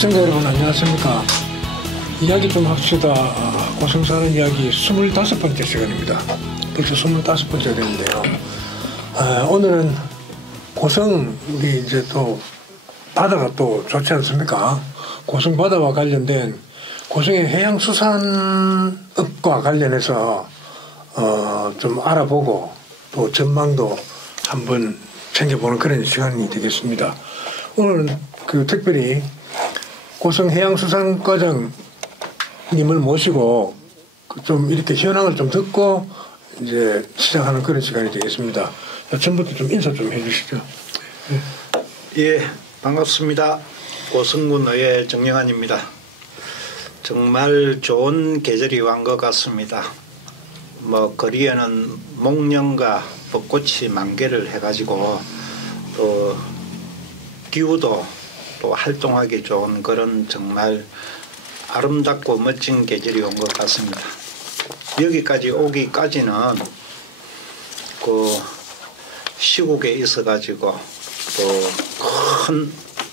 시청자 여러분 안녕하십니까. 이야기 좀 합시다. 고성 사는 이야기 25번째 시간입니다. 벌써 25번째 됐는데요. 오늘은 고성, 우리 이제 또 바다가 또 좋지 않습니까? 고성 바다와 관련된 고성의 해양수산업과 관련해서 좀 알아보고 또 전망도 한번 챙겨보는 그런 시간이 되겠습니다. 오늘은 특별히 고성 해양수산과장님을 모시고 좀 이렇게 현황을 좀 듣고 이제 시작하는 그런 시간이 되겠습니다. 전부터 좀 인사 좀 해주시죠. 예, 반갑습니다. 고성군 의회 정영환입니다. 정말 좋은 계절이 완 것 같습니다. 거리에는 목련과 벚꽃이 만개를 해가지고 또 기후도 또 활동하기 좋은 그런 정말 아름답고 멋진 계절이 온 것 같습니다. 여기까지 오기까지는 시국에 있어가지고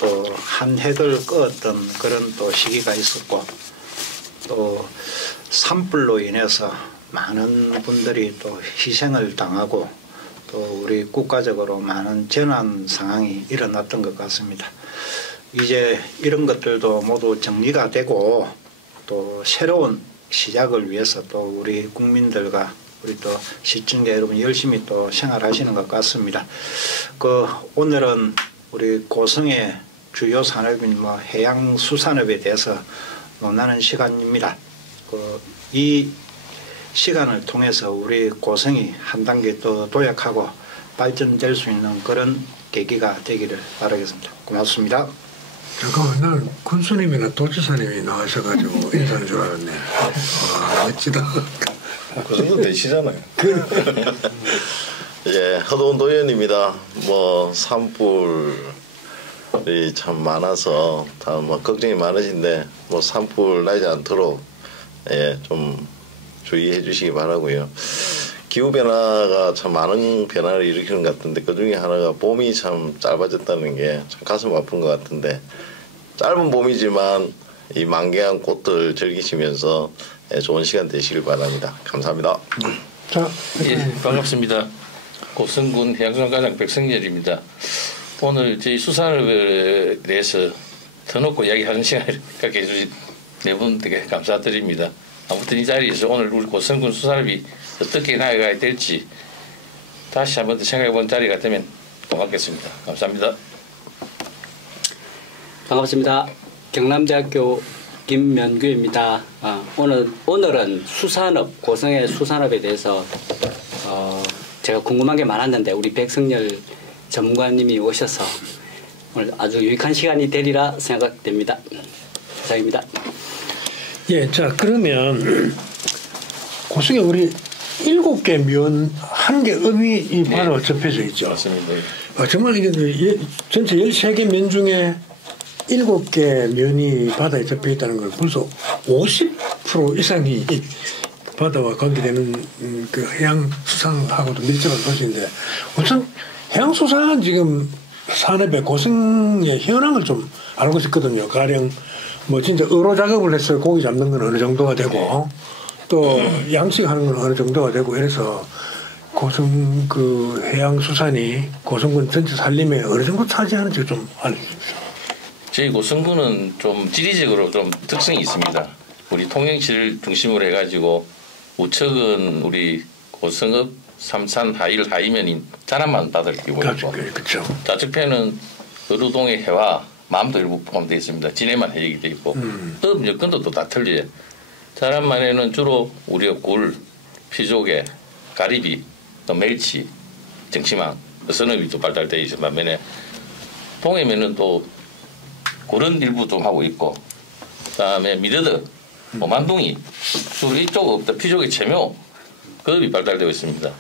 또 한 획을 그었던 그런 또 시기가 있었고 또 산불로 인해서 많은 분들이 또 희생을 당하고 또 우리 국가적으로 많은 재난 상황이 일어났던 것 같습니다. 이제 이런 것들도 모두 정리가 되고 또 새로운 시작을 위해서 또 우리 국민들과 우리 또 시청자 여러분 열심히 또 생활하시는 것 같습니다. 오늘은 우리 고성의 주요 산업인 해양수산업에 대해서 논하는 시간입니다. 이 시간을 통해서 우리 고성이 한 단계 또 도약하고 발전될 수 있는 그런 계기가 되기를 바라겠습니다. 고맙습니다. 잠깐만, 나는 군수님이나 도지사님이 나와셔가지고 인사하는 줄 알았네. 멋지다. 그 정도 되시잖아요. 예, 허도원 도의원입니다. 산불이 참 많아서 다 걱정이 많으신데 산불 나지 않도록 좀 주의해 주시기 바라고요. 기후변화가 참 많은 변화를 일으키는 것 같은데 그 중에 하나가 봄이 참 짧아졌다는 게 참 가슴 아픈 것 같은데 짧은 봄이지만 이 만개한 꽃들 즐기시면서 좋은 시간 되시길 바랍니다. 감사합니다. 예, 반갑습니다. 고성군 해양수산과장 백성열입니다. 오늘 저희 수산업에 대해서 터놓고 이야기하는 시간을 갖게 해주신 네 분께 감사드립니다. 아무튼 이 자리에서 오늘 우리 고성군 수산업이 어떻게 나아가야 될지 다시 한번 더 생각해본 자리가 되면 고맙겠습니다. 감사합니다. 반갑습니다. 경남대학교 김면규입니다. 오늘은 수산업, 고성의 수산업에 대해서 제가 궁금한 게 많았는데 우리 백성열 전문가님이 오셔서 오늘 아주 유익한 시간이 되리라 생각됩니다. 이상입니다. 예, 자 그러면 고성에 우리 7개 면, 1개 음이 이 바로 접혀져 있죠. 맞습니다. 정말 이게 전체 13개 면 중에 7개 면이 바다에 접혀 있다는 걸 벌써 50% 이상이 바다와 관계되는 그 해양수산하고도 밀접한 도시인데 우선 해양수산 지금 산업의 고성의 현황을 좀 알고 싶거든요. 가령 진짜 어로 작업을 해서 고기 잡는 건 어느 정도가 되고 또 양식하는 건 어느 정도가 되고 이래서 고성 해양수산이 고성군 전체 살림에 어느 정도 차지하는지 좀 알려주십시오. 저희 고성군은 좀 지리적으로 좀 특성이 있습니다. 우리 통영시를 중심으로 해가지고 우측은 우리 고성읍 삼산 하일 하이면인 자남만 바다를 끼고 있고 그렇죠. 좌측편은 어루동의 해와 마음도 일부 포함되어 있습니다. 진해만 해역이 되어 있고 또 여건도 또 다 틀려요. 자남만에는 주로 우리가 굴, 피조개, 가리비, 또 멸치, 정치망, 선업이 또 발달되어 있는 반면에 동해면은 또 그런 일부 좀 하고 있고 그다음에 미더덕, 오만둥이 주로 이쪽 피조개 체묘 그업이 발달되어 있습니다.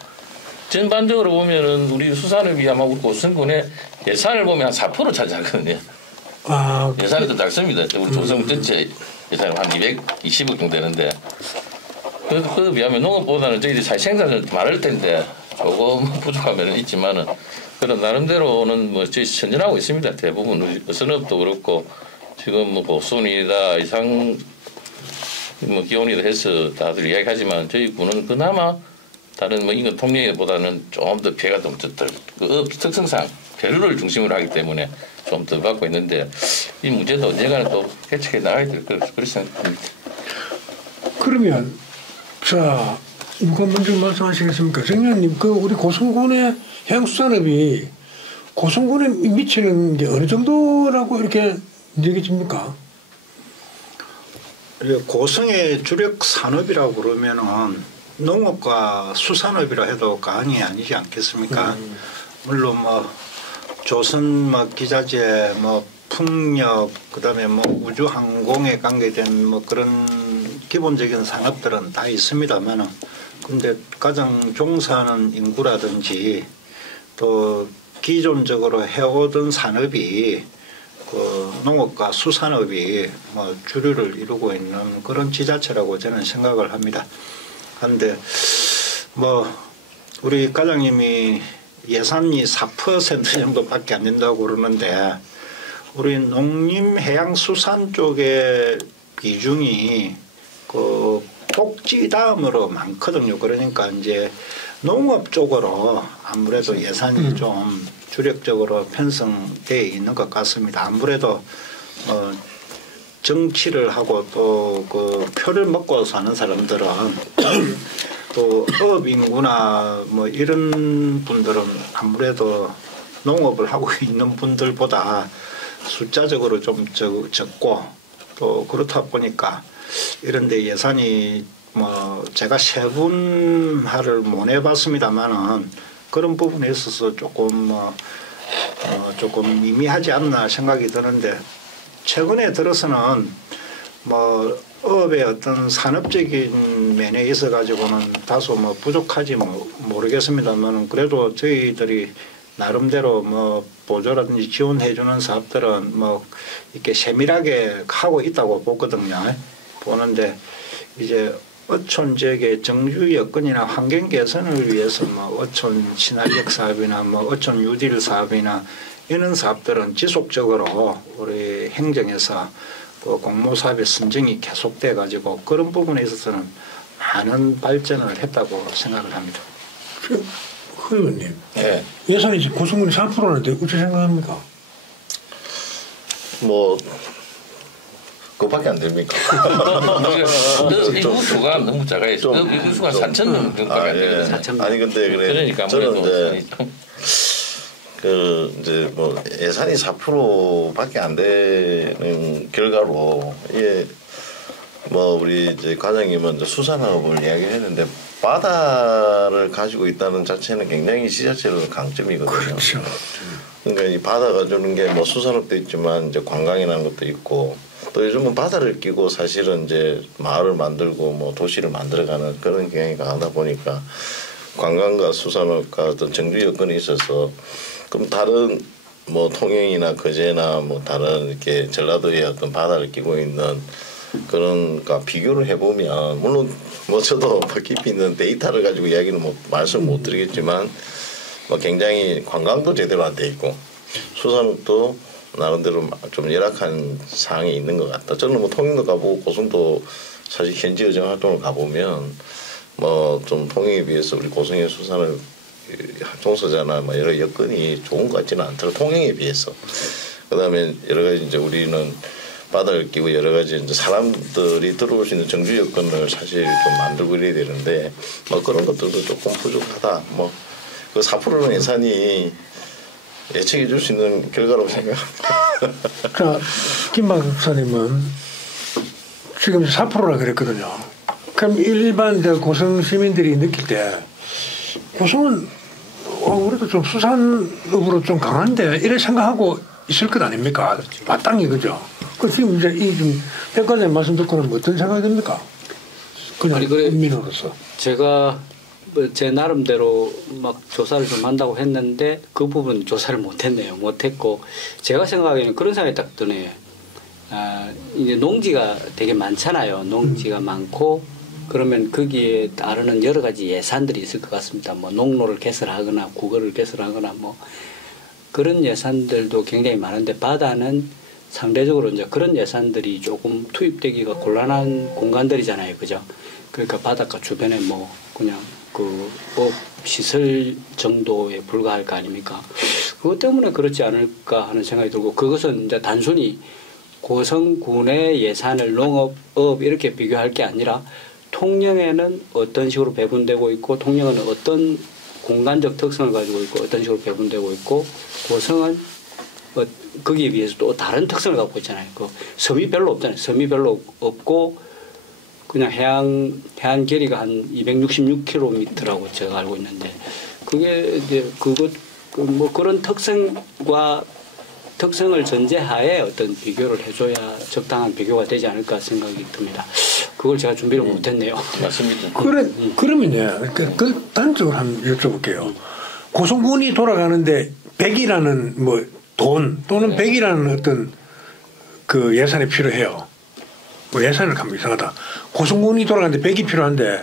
전반적으로 보면은 우리 수산업이 아마 우리 고성군의 예산을 보면 한 4% 차지하거든요. 예산이 더 작습니다. 우리 조성 전체 예산이 한 220억 정도 되는데 그에 비하면 농업보다는 저희들이 잘 생산을 많을 텐데 조금 부족한 면은 있지만은 그런 나름대로는 저희 선전하고 있습니다. 대부분 우리 선업도 그렇고 지금 뭐 고순이다 이상 뭐 기온이다 해서 다들 이야기하지만 저희 군은 그나마 다른 뭐 인근 통영보다는 좀 더 피해가 좀 덜, 그 특성상 벼루를 중심으로 하기 때문에 좀 덜 받고 있는데 이 문제도 언젠가는 또 해결해 나가야 될 거라고 그렇게 생각합니다. 그러면 자 누가 먼저 말씀하시겠습니까? 정장님 그 우리 고성군의 해양수산업이 고성군에 미치는 게 어느 정도라고 이렇게 얘기집니까? 고성의 주력 산업이라고 그러면은 농업과 수산업이라 해도 과언이 아니지 않겠습니까? 물론 뭐 조선 뭐 기자재 뭐 풍력 그다음에 뭐 우주항공에 관계된 뭐 그런 기본적인 산업들은 다 있습니다만은 근데 가장 종사하는 인구라든지 또 기존적으로 해오던 산업이 그 농업과 수산업이 뭐 주류를 이루고 있는 그런 지자체라고 저는 생각을 합니다. 그런데 뭐 우리 과장님이 예산이 4% 정도밖에 안 된다고 그러는데 우리 농림해양수산 쪽의 비중이 그 복지 다음으로 많거든요. 그러니까 이제 농업 쪽으로 아무래도 예산이 좀 주력적으로 편성되어 있는 것 같습니다. 아무래도 정치를 하고 또 그 표를 먹고 사는 사람들은 또 어업 인구나 뭐 이런 분들은 아무래도 농업을 하고 있는 분들보다 숫자적으로 좀 적고 또 그렇다 보니까 이런데 예산이 뭐 제가 세분화를 못 해봤습니다만은 그런 부분에 있어서 조금 조금 미미하지 않나 생각이 드는데 최근에 들어서는 뭐 어업의 어떤 산업적인 면에 있어 가지고는 다소 뭐 부족하지 모르겠습니다만은 그래도 저희들이 나름대로 뭐 보조라든지 지원해주는 사업들은 뭐 이렇게 세밀하게 하고 있다고 보거든요. 보는데 이제 어촌 지역의 정주 여건이나 환경 개선을 위해서 뭐 어촌 친화력 사업이나 뭐 어촌 유딜 사업이나 이런 사업들은 지속적으로 우리 행정에서 그 공모 사업의 선정이 계속돼 가지고 그런 부분에 있어서는 많은 발전을 했다고 생각을 합니다. 허 의원님, 네. 예산이 지금 고성군이 4%라는데 어떻게 생각합니까? 뭐 그것밖에 안 됩니까? 인구 수가 너무 작아요. 인구 수가 4천 정도밖에 안 되거든요. 4천 아니 근데 그래 그러니까 저는 아무래도 이제 그 이제 뭐 예산이 4%밖에 안 되는 결과로 이게 뭐 우리 이제 과장님은 이제 수산업을 이야기했는데 바다를 가지고 있다는 자체는 굉장히 지자체로는 강점이거든요. 그렇죠. 그러니까 이 바다가 주는 게 뭐 수산업도 있지만 이제 관광이라는 것도 있고 또 요즘은 바다를 끼고 사실은 이제 마을을 만들고 뭐 도시를 만들어가는 그런 경향이 강하다 보니까 관광과 수산업과 어떤 정주 여건이 있어서 그럼 다른 뭐 통영이나 거제나 뭐 다른 이렇게 전라도의 어떤 바다를 끼고 있는 그런 가 비교를 해보면 물론 뭐 저도 깊이 있는 데이터를 가지고 이야기는 뭐 말씀 못 드리겠지만 뭐 굉장히 관광도 제대로 안 돼 있고 수산업도 나름대로 좀 열악한 상황이 있는 것 같다. 저는 뭐 통영도 가보고 고성도 사실 현지 의정 활동을 가보면 뭐 좀 통영에 비해서 우리 고성의 수산업 종사자나 뭐 여러 여건이 좋은 것 같지는 않더라고요. 통영에 비해서. 그다음에 여러 가지 이제 우리는 바다를 끼고 여러 가지 이제 사람들이 들어올 수 있는 정주 여건을 사실 좀 만들고 이래야 되는데 뭐 그런 것들도 조금 부족하다. 뭐 그 4%는 예산이 예측해 줄 수 있는 결과라고 생각합니다. 자, 김박 박사님은 지금 4%라 그랬거든요. 그럼 일반 고성 시민들이 느낄 때 고성은 우리도 좀 수산업으로 좀 강한데 이래 생각하고 있을 것 아닙니까? 마땅히 그죠? 그 지금 이제 이 백과장님 말씀 듣고는 어떤 생각이 듭니까? 그냥 국민으로서. 제가 제 나름대로 막 조사를 좀 한다고 했는데 그 부분 조사를 못했네요. 못했고 제가 생각하기에는 그런 생각이 딱 드네요. 이제 농지가 되게 많잖아요. 농지가 많고 그러면 거기에 따르는 여러 가지 예산들이 있을 것 같습니다. 뭐 농로를 개설하거나 국어를 개설하거나 뭐 그런 예산들도 굉장히 많은데 바다는 상대적으로 이제 그런 예산들이 조금 투입되기가 곤란한 공간들이잖아요, 그죠? 그러니까 바닷가 주변에 뭐 그냥 그 법 시설 정도에 불과할 거 아닙니까? 그것 때문에 그렇지 않을까 하는 생각이 들고, 그것은 이제 단순히 고성군의 예산을 농업, 업 이렇게 비교할 게 아니라 통영에는 어떤 식으로 배분되고 있고, 통영은 어떤 공간적 특성을 가지고 있고, 어떤 식으로 배분되고 있고, 고성은 거기에 비해서 또 다른 특성을 갖고 있잖아요. 그 섬이 별로 없잖아요. 섬이 별로 없고 그냥 해안 길이가 한 266km라고 제가 알고 있는데, 그게 이제 뭐 그런 특성을 전제하에 어떤 비교를 해줘야 적당한 비교가 되지 않을까 생각이 듭니다. 그걸 제가 준비를 못했네요. 맞습니다. 그러면요, 그 단적으로 한번 여쭤볼게요. 고성군이 돌아가는데 100이라는 뭐 돈 또는 100이라는 어떤 그 예산이 필요해요. 뭐 예산을 가면 이상하다. 고성군이 돌아가는데 100이 필요한데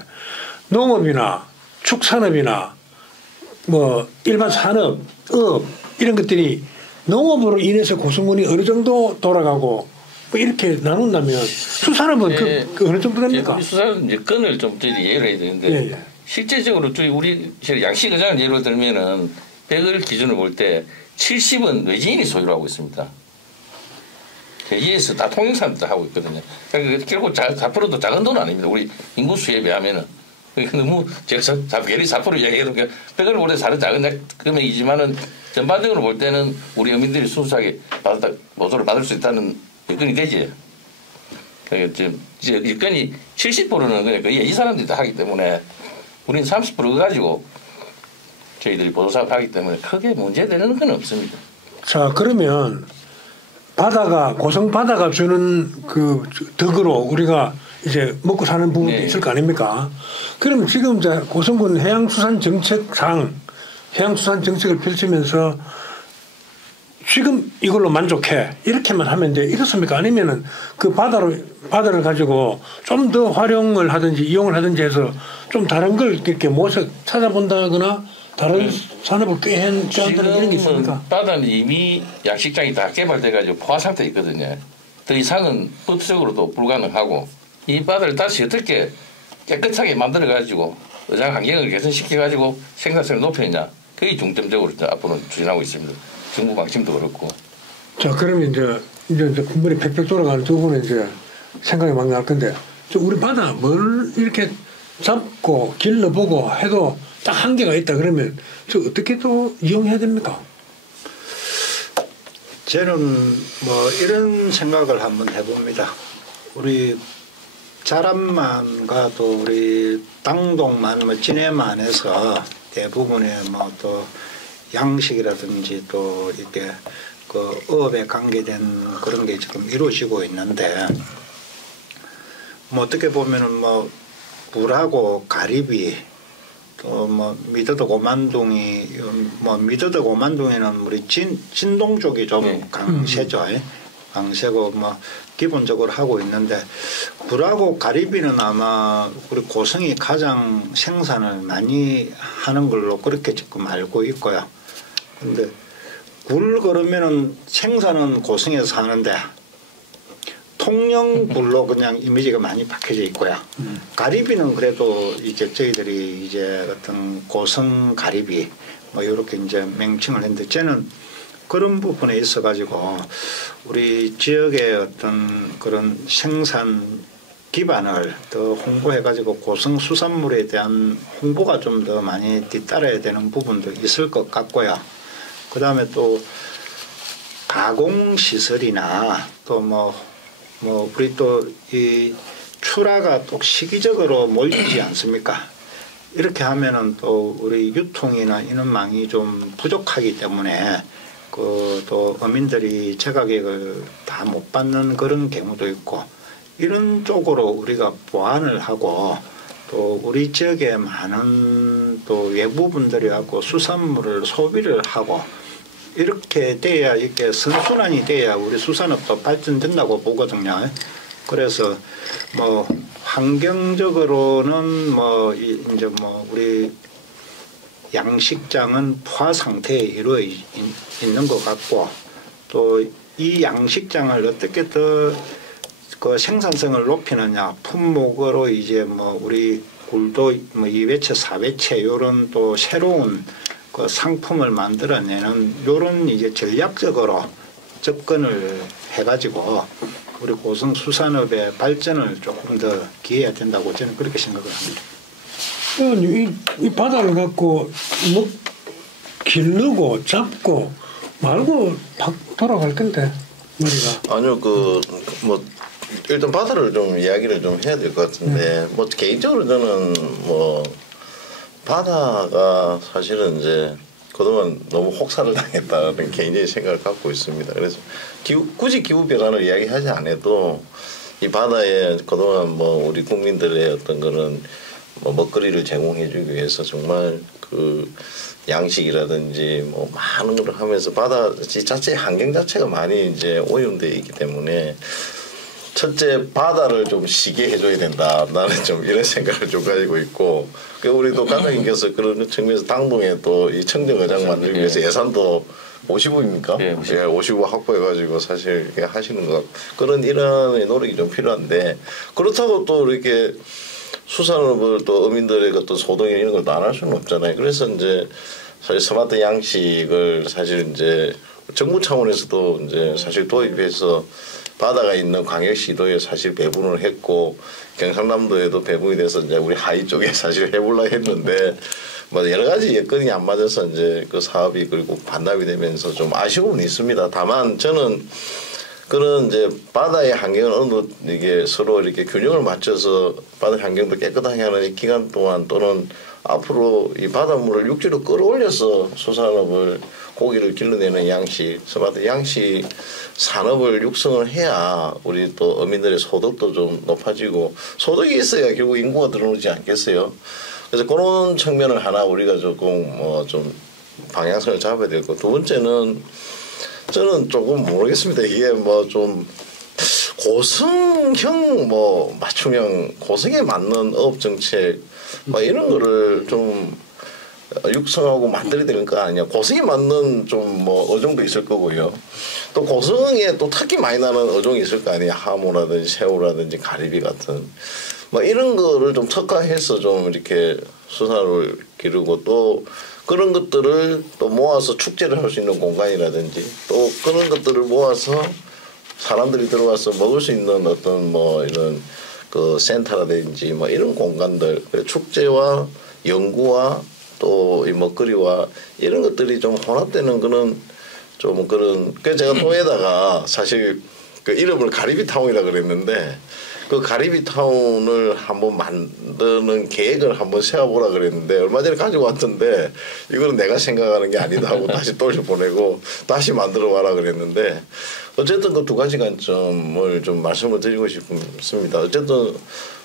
농업이나 축산업이나 뭐 일반 산업, 업 이런 것들이 농업으로 인해서 고성군이 어느 정도 돌아가고 뭐 이렇게 나눈다면 수산업은 그 어느 정도 됩니까? 수산업 이제 건을 좀 예를 해야 되는데 실제적으로 우리 양식의장을 예로 들면은 100을 기준으로 볼 때 70은 외지인이 소유를 하고 있습니다. ES 다 통영산도 하고 있거든요. 그러니까 결국 4%도 작은 돈은 아닙니다. 우리 인구수에 비하면은. 너무 제가 괜히 4% 이야기해도 100을 볼 때 사는 작은 금액이지만은 전반적으로 볼 때는 우리 어민들이 순수하게 보조를 받을 수 있다는 여건이 되지. 그러니까 이제 일건이 70%는 그냥 거의 이 사람들이 다 하기 때문에 우리는 30% 가지고 저희들이 보조사업 하기 때문에 크게 문제되는 건 없습니다. 자, 그러면 고성 바다가 주는 그 덕으로 우리가 이제 먹고 사는 부분도 있을 거 아닙니까? 그러면 지금 이제 고성군 해양수산정책상 해양수산 정책을 펼치면서 지금 이걸로 만족해 이렇게만 하면 돼 이렇습니까? 아니면은 그 바다를 가지고 좀 더 활용을 하든지 이용을 하든지 해서 좀 다른 걸 이렇게 모색 찾아본다거나 다른 산업을 꾀한다는 이런 게 있습니까? 바다는 이미 양식장이 다 개발돼가지고 포화 상태에 있거든요. 더 이상은 법적으로도 불가능하고 이 바다를 다시 어떻게 깨끗하게 만들어가지고 어장 환경을 개선시켜가지고 생산성을 높이느냐, 그게 중점적으로 앞으로 추진하고 있습니다. 정부 방침도 그렇고. 자, 그러면 이제 군번이 팩팩 돌아가는 두 분은 이제 생각이 많이 날 건데, 우리 바다 뭘 이렇게 잡고 길러보고 해도 딱 한계가 있다 그러면 어떻게 또 이용해야 됩니까? 저는 뭐 이런 생각을 한번 해봅니다. 우리 자람만과 또 우리 당동만 뭐 진해만에서 대부분의 뭐 또 양식이라든지 또 이렇게 그 업에 관계된 그런 게 지금 이루어지고 있는데, 뭐 어떻게 보면은 뭐 굴하고 가리비 또 뭐 미더덕 오만둥이, 뭐 미더덕 오만둥이는 우리 진동 쪽이 좀 강세죠. 강세고 뭐 기본적으로 하고 있는데, 굴하고 가리비는 아마 우리 고성이 가장 생산을 많이 하는 걸로 그렇게 지금 알고 있고요. 근데 굴 그러면은 생산은 고성에서 하는데 통영굴로 그냥 이미지가 많이 박혀져 있고요. 가리비는 그래도 이제 저희들이 이제 어떤 고성 가리비 뭐 이렇게 이제 명칭을 했는데, 저는 그런 부분에 있어 가지고 우리 지역의 어떤 그런 생산 기반을 더 홍보해 가지고 고성 수산물에 대한 홍보가 좀 더 많이 뒤따라야 되는 부분도 있을 것 같고요. 그 다음에 또 가공 시설이나 또 뭐 우리 또 이 출하가 또 시기적으로 몰리지 않습니까? 이렇게 하면은 또 우리 유통이나 인원망이 좀 부족하기 때문에 그 또 어민들이 제가격을 다 못 받는 그런 경우도 있고, 이런 쪽으로 우리가 보완을 하고 또 우리 지역에 많은 또 외부분들이 하고 수산물을 소비를 하고 이렇게 돼야, 이렇게 선순환이 돼야 우리 수산업도 발전된다고 보거든요. 그래서 뭐 환경적으로는 뭐 이제 뭐 우리 양식장은 포화 상태에 이루어 있는 것 같고, 또 이 양식장을 어떻게 더 그 생산성을 높이느냐, 품목으로 이제 뭐 우리 굴도 뭐 2회체, 4회체 요런 또 새로운 그 상품을 만들어내는 요런 이제 전략적으로 접근을 해가지고 우리 고성수산업의 발전을 조금 더 기해야 된다고 저는 그렇게 생각을 합니다. 이 바다를 갖고 뭐 기르고 잡고 말고 팍 돌아갈 건데 머리가. 아니요, 뭐 일단 바다를 좀 이야기를 좀 해야 될 것 같은데 뭐 개인적으로 저는 뭐 바다가 사실은 이제 그동안 너무 혹사를 당했다는 개인적인 생각을 갖고 있습니다. 그래서 굳이 기후 변화를 이야기하지 않아도 이 바다에 그동안 뭐 우리 국민들의 어떤 그런 뭐 먹거리를 제공해주기 위해서 정말 그 양식이라든지 뭐 많은 걸 하면서 바다 자체 환경 자체가 많이 이제 오염되어 있기 때문에 첫째 바다를 좀 쉬게 해줘야 된다. 나는 좀 이런 생각을 좀 가지고 있고 우리도 과장님께서 그런 측면에서 당동에 또 이 청정어장 만들기 위해서 예산도 50억입니까? 예, 50억 확보해가지고 사실 이렇게 하시는 것 그런 이런 노력이 좀 필요한데 그렇다고 또 이렇게 수산업을 또 어민들의 어떤 소득이나 이런 걸 안 할 수는 없잖아요. 그래서 이제 사실 스마트 양식을 사실 이제 정부 차원에서도 이제 사실 도입해서 바다가 있는 광역시도에 사실 배분을 했고 경상남도에도 배분이 돼서 이제 우리 하위 쪽에 사실 해보려 했는데 뭐 여러 가지 여건이 안 맞아서 이제 그 사업이 그리고 반납이 되면서 좀 아쉬움은 있습니다. 다만 저는 그런 이제 바다의 환경을 어느 정도 이게 서로 이렇게 균형을 맞춰서 바다 환경도 깨끗하게 하는 기간 동안 또는 앞으로 이 바닷물을 육지로 끌어올려서 수산업을 고기를 길러내는 양식, 스마트 양식 산업을 육성을 해야 우리 또 어민들의 소득도 좀 높아지고 소득이 있어야 결국 인구가 들어오지 않겠어요. 그래서 그런 측면을 하나 우리가 조금 뭐 좀 방향성을 잡아야 되고 두 번째는 저는 조금 모르겠습니다. 이게 뭐 좀 고성형 뭐 맞춤형 고성에 맞는 어업 정책 뭐 이런 거를 좀 육성하고 만들어야 되는 거 아니냐. 고성에 맞는 좀 뭐 어종도 있을 거고요. 또 고성에 또 특히 많이 나는 어종이 있을 거 아니에요. 하모라든지 새우라든지 가리비 같은 뭐 이런 거를 좀 특화해서 좀 이렇게 수산을 기르고 또 그런 것들을 또 모아서 축제를 할 수 있는 공간이라든지 또 그런 것들을 모아서 사람들이 들어와서 먹을 수 있는 어떤 뭐 이런 그 센터라든지 뭐 이런 공간들 축제와 연구와 또 이 먹거리와 이런 것들이 좀 혼합되는 그런 좀 그런 그 제가 또에다가 사실 그 이름을 가리비타운이라 그랬는데 그 가리비타운을 한번 만드는 계획을 한번 세워보라 그랬는데 얼마 전에 가지고 왔던데 이거는 내가 생각하는 게 아니다 하고 다시 돌려보내고 다시 만들어 와라 그랬는데 어쨌든 그 두 가지 관점을 좀 말씀을 드리고 싶습니다. 어쨌든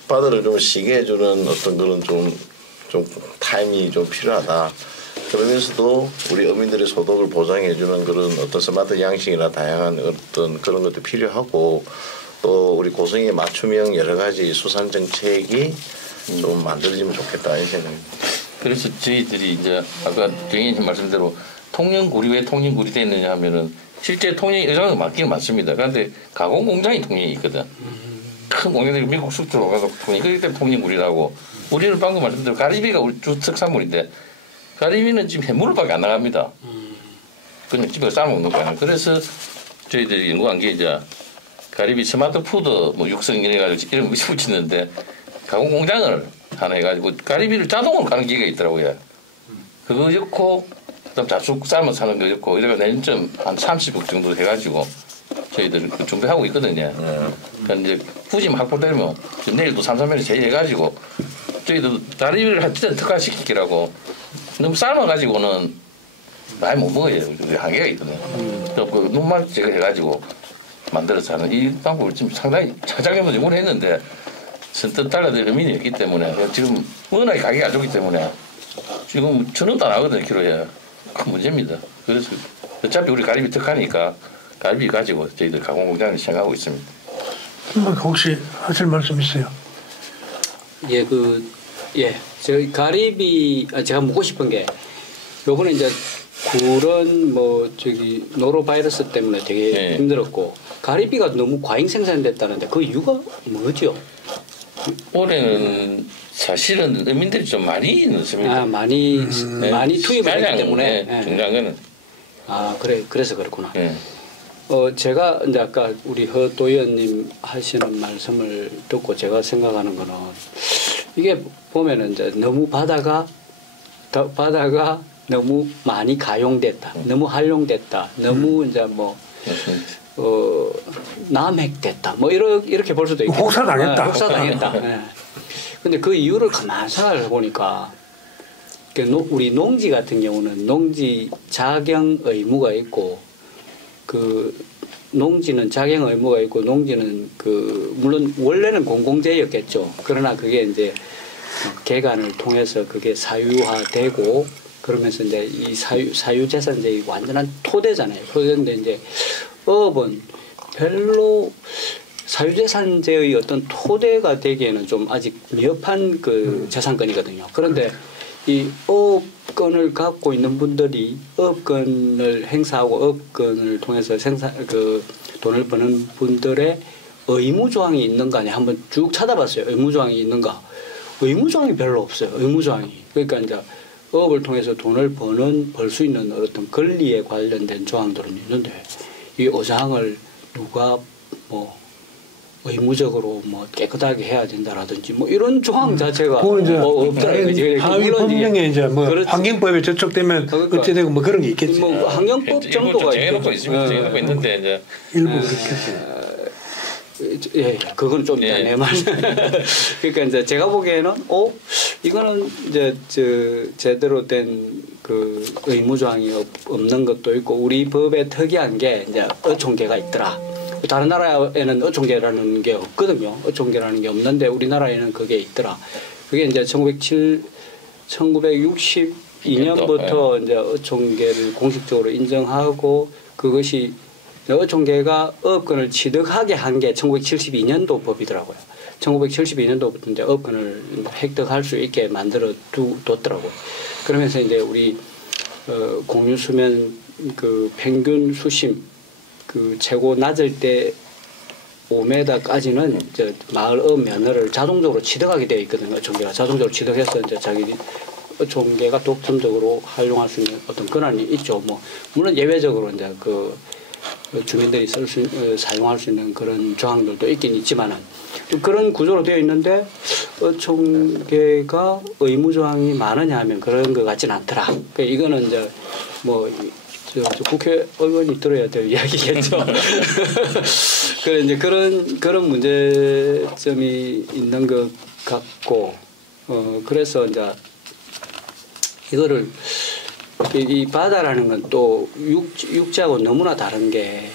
바다를 좀 쉬게 해주는 어떤 그런 좀 타임이 좀 필요하다. 그러면서도 우리 어민들의 소득을 보장해주는 그런 어떤 스마트 양식이나 다양한 어떤 그런 것도 필요하고 또 우리 고성에 맞춤형 여러 가지 수산 정책이 좀 만들어지면 좋겠다 이 생각입니다. 그래서 저희들이 이제 아까 정의님 말씀대로 통영구리 왜 통영구리 됐느냐 하면은 실제 통영이 의장은 맞긴 맞습니다. 그런데 가공 공장이 통영이 있거든. 큰 공장들이 미국 수출로 가서 통영 그렇기 때문에 통영구리라고 우리는 방금 말씀대로 가리비가 우리 주 특산물인데 가리비는 지금 해물밖에 안 나갑니다. 그냥 집에 싸먹는 거야. 그래서 저희들이 연구한 게 이제 가리비 스마트 푸드 뭐 육성 이래가지고 이런 거 붙이는데 가공 공장을 하나 해가지고 가리비를 자동으로 가는 기계가 있더라고요. 그거 좋고 그다음 자축 삶아 사는 거 좋고 이래가 내년쯤 한 30억 정도 해가지고 저희들 준비하고 있거든요. 그러니까 이제 후짐 확보되면 내일도 3, 4일에 제의해가지고 저희도 가리비를 하여튼 특화시키기라고 너무 삶아가지고는 많이 못 먹어요. 한계가 있거든요. 그 눈만 제가 해가지고 만들어서 하는 이 방법을 지금 상당히 차장님도 연구를 했는데 선뜻 달라들 의미는 없기 때문에 지금 워낙에 가격이 안 좋기 때문에 지금 1,000원도 안 하거든요. 키로에. 큰 문제입니다. 그래서 어차피 우리 가리비 특하니까 가리비 가지고 저희들 가공공장을 시행하고 있습니다. 혹시 하실 말씀 있어요? 저희 가리비 제가 묻고 싶은 게 요번에 이제 굴은 뭐 저기 노로바이러스 때문에 되게 네. 힘들었고 가리비가 너무 과잉 생산됐다는데 그 이유가 뭐죠? 올해는 사실은 어민들이 좀 많이 넣습니다. 아 많이 네. 많이 투입을 했기 가장, 때문에 네, 중요한 거는 아 그래서 그렇구나. 네. 제가 이제 아까 우리 허도의원님 하시는 말씀을 듣고 제가 생각하는 거는 이게 보면은 이제 너무 바다가 너무 많이 가용됐다, 너무 활용됐다, 너무 이제 뭐 남획됐다, 뭐 이렇게 볼 수도 있겠죠. 혹사당했다. 혹사당했다. 네. 근데 그 이유를 가만 생각을 해보니까 우리 농지 같은 경우는 농지 자경 의무가 있고 그 농지는 자경 의무가 있고 농지는 그 물론 원래는 공공재였겠죠. 그러나 그게 이제 개간을 통해서 그게 사유화되고 그러면서 이제 이 사유재산제의 완전한 토대잖아요. 토대인데 이제 어업은 별로 사유재산제의 어떤 토대가 되기에는 좀 아직 미흡한 그 재산권이거든요. 그런데 이 어업권을 갖고 있는 분들이 어업권을 행사하고 어업권을 통해서 돈을 버는 분들의 의무조항이 있는가 아니 한번 쭉 찾아봤어요. 의무조항이 있는가. 의무조항이 별로 없어요. 의무조항이. 그러니까 이제 어업을 통해서 돈을 벌 수 있는 어떤 권리에 관련된 조항들은 있는데 이 어장을 누가 뭐 의무적으로 뭐 깨끗하게 해야 된다라든지 뭐 이런 조항 자체가 이제 하위 법령에 이제 뭐 환경법에 저촉되면 그러니까 어찌 되고 뭐 그런 게 있겠지. 뭐 환경법 정도가 정해놓고 있습니다. 정해놓고 있는데 이제 일부 그렇겠지. 예, 그건 좀 이따 내 말. 그러니까 이제 제가 보기에는 이거는 이제 제대로 된 그 의무조항이 없는 것도 있고 우리 법에 특이한 게 이제 어촌계가 있더라. 다른 나라에는 어촌계라는 게 없거든요. 어촌계라는 게 없는데 우리나라에는 그게 있더라. 그게 이제 1962년부터 이제 어촌계를 공식적으로 인정하고 그것이 어촌계가 어업권을 취득하게 한 게 1972년도 법이더라고요. 1972년도부터 이제 어업권을 획득할 수 있게 만들어 뒀더라고요. 그러면서 이제 우리 공유수면 그 평균 수심 그 최고 낮을 때 5m까지는 이제 마을 어업 면허를 자동적으로 취득하게 되어 있거든요. 어촌계가 자동적으로 취득해서 이제 자기 어촌계가 독점적으로 활용할 수 있는 어떤 권한이 있죠. 뭐 물론 예외적으로 이제 그 주민들이 사용할 수 있는 그런 조항들도 있긴 있지만은 그런 구조로 되어 있는데 어촌계가 의무 조항이 많으냐 하면 그런 것 같지는 않더라. 그러니까 이거는 이제 뭐 국회의원이 들어야 될 이야기겠죠. 그래 이제 그런 문제점이 있는 것 같고 그래서 이제 이거를 이 바다라는 건 또 육지하고 너무나 다른 게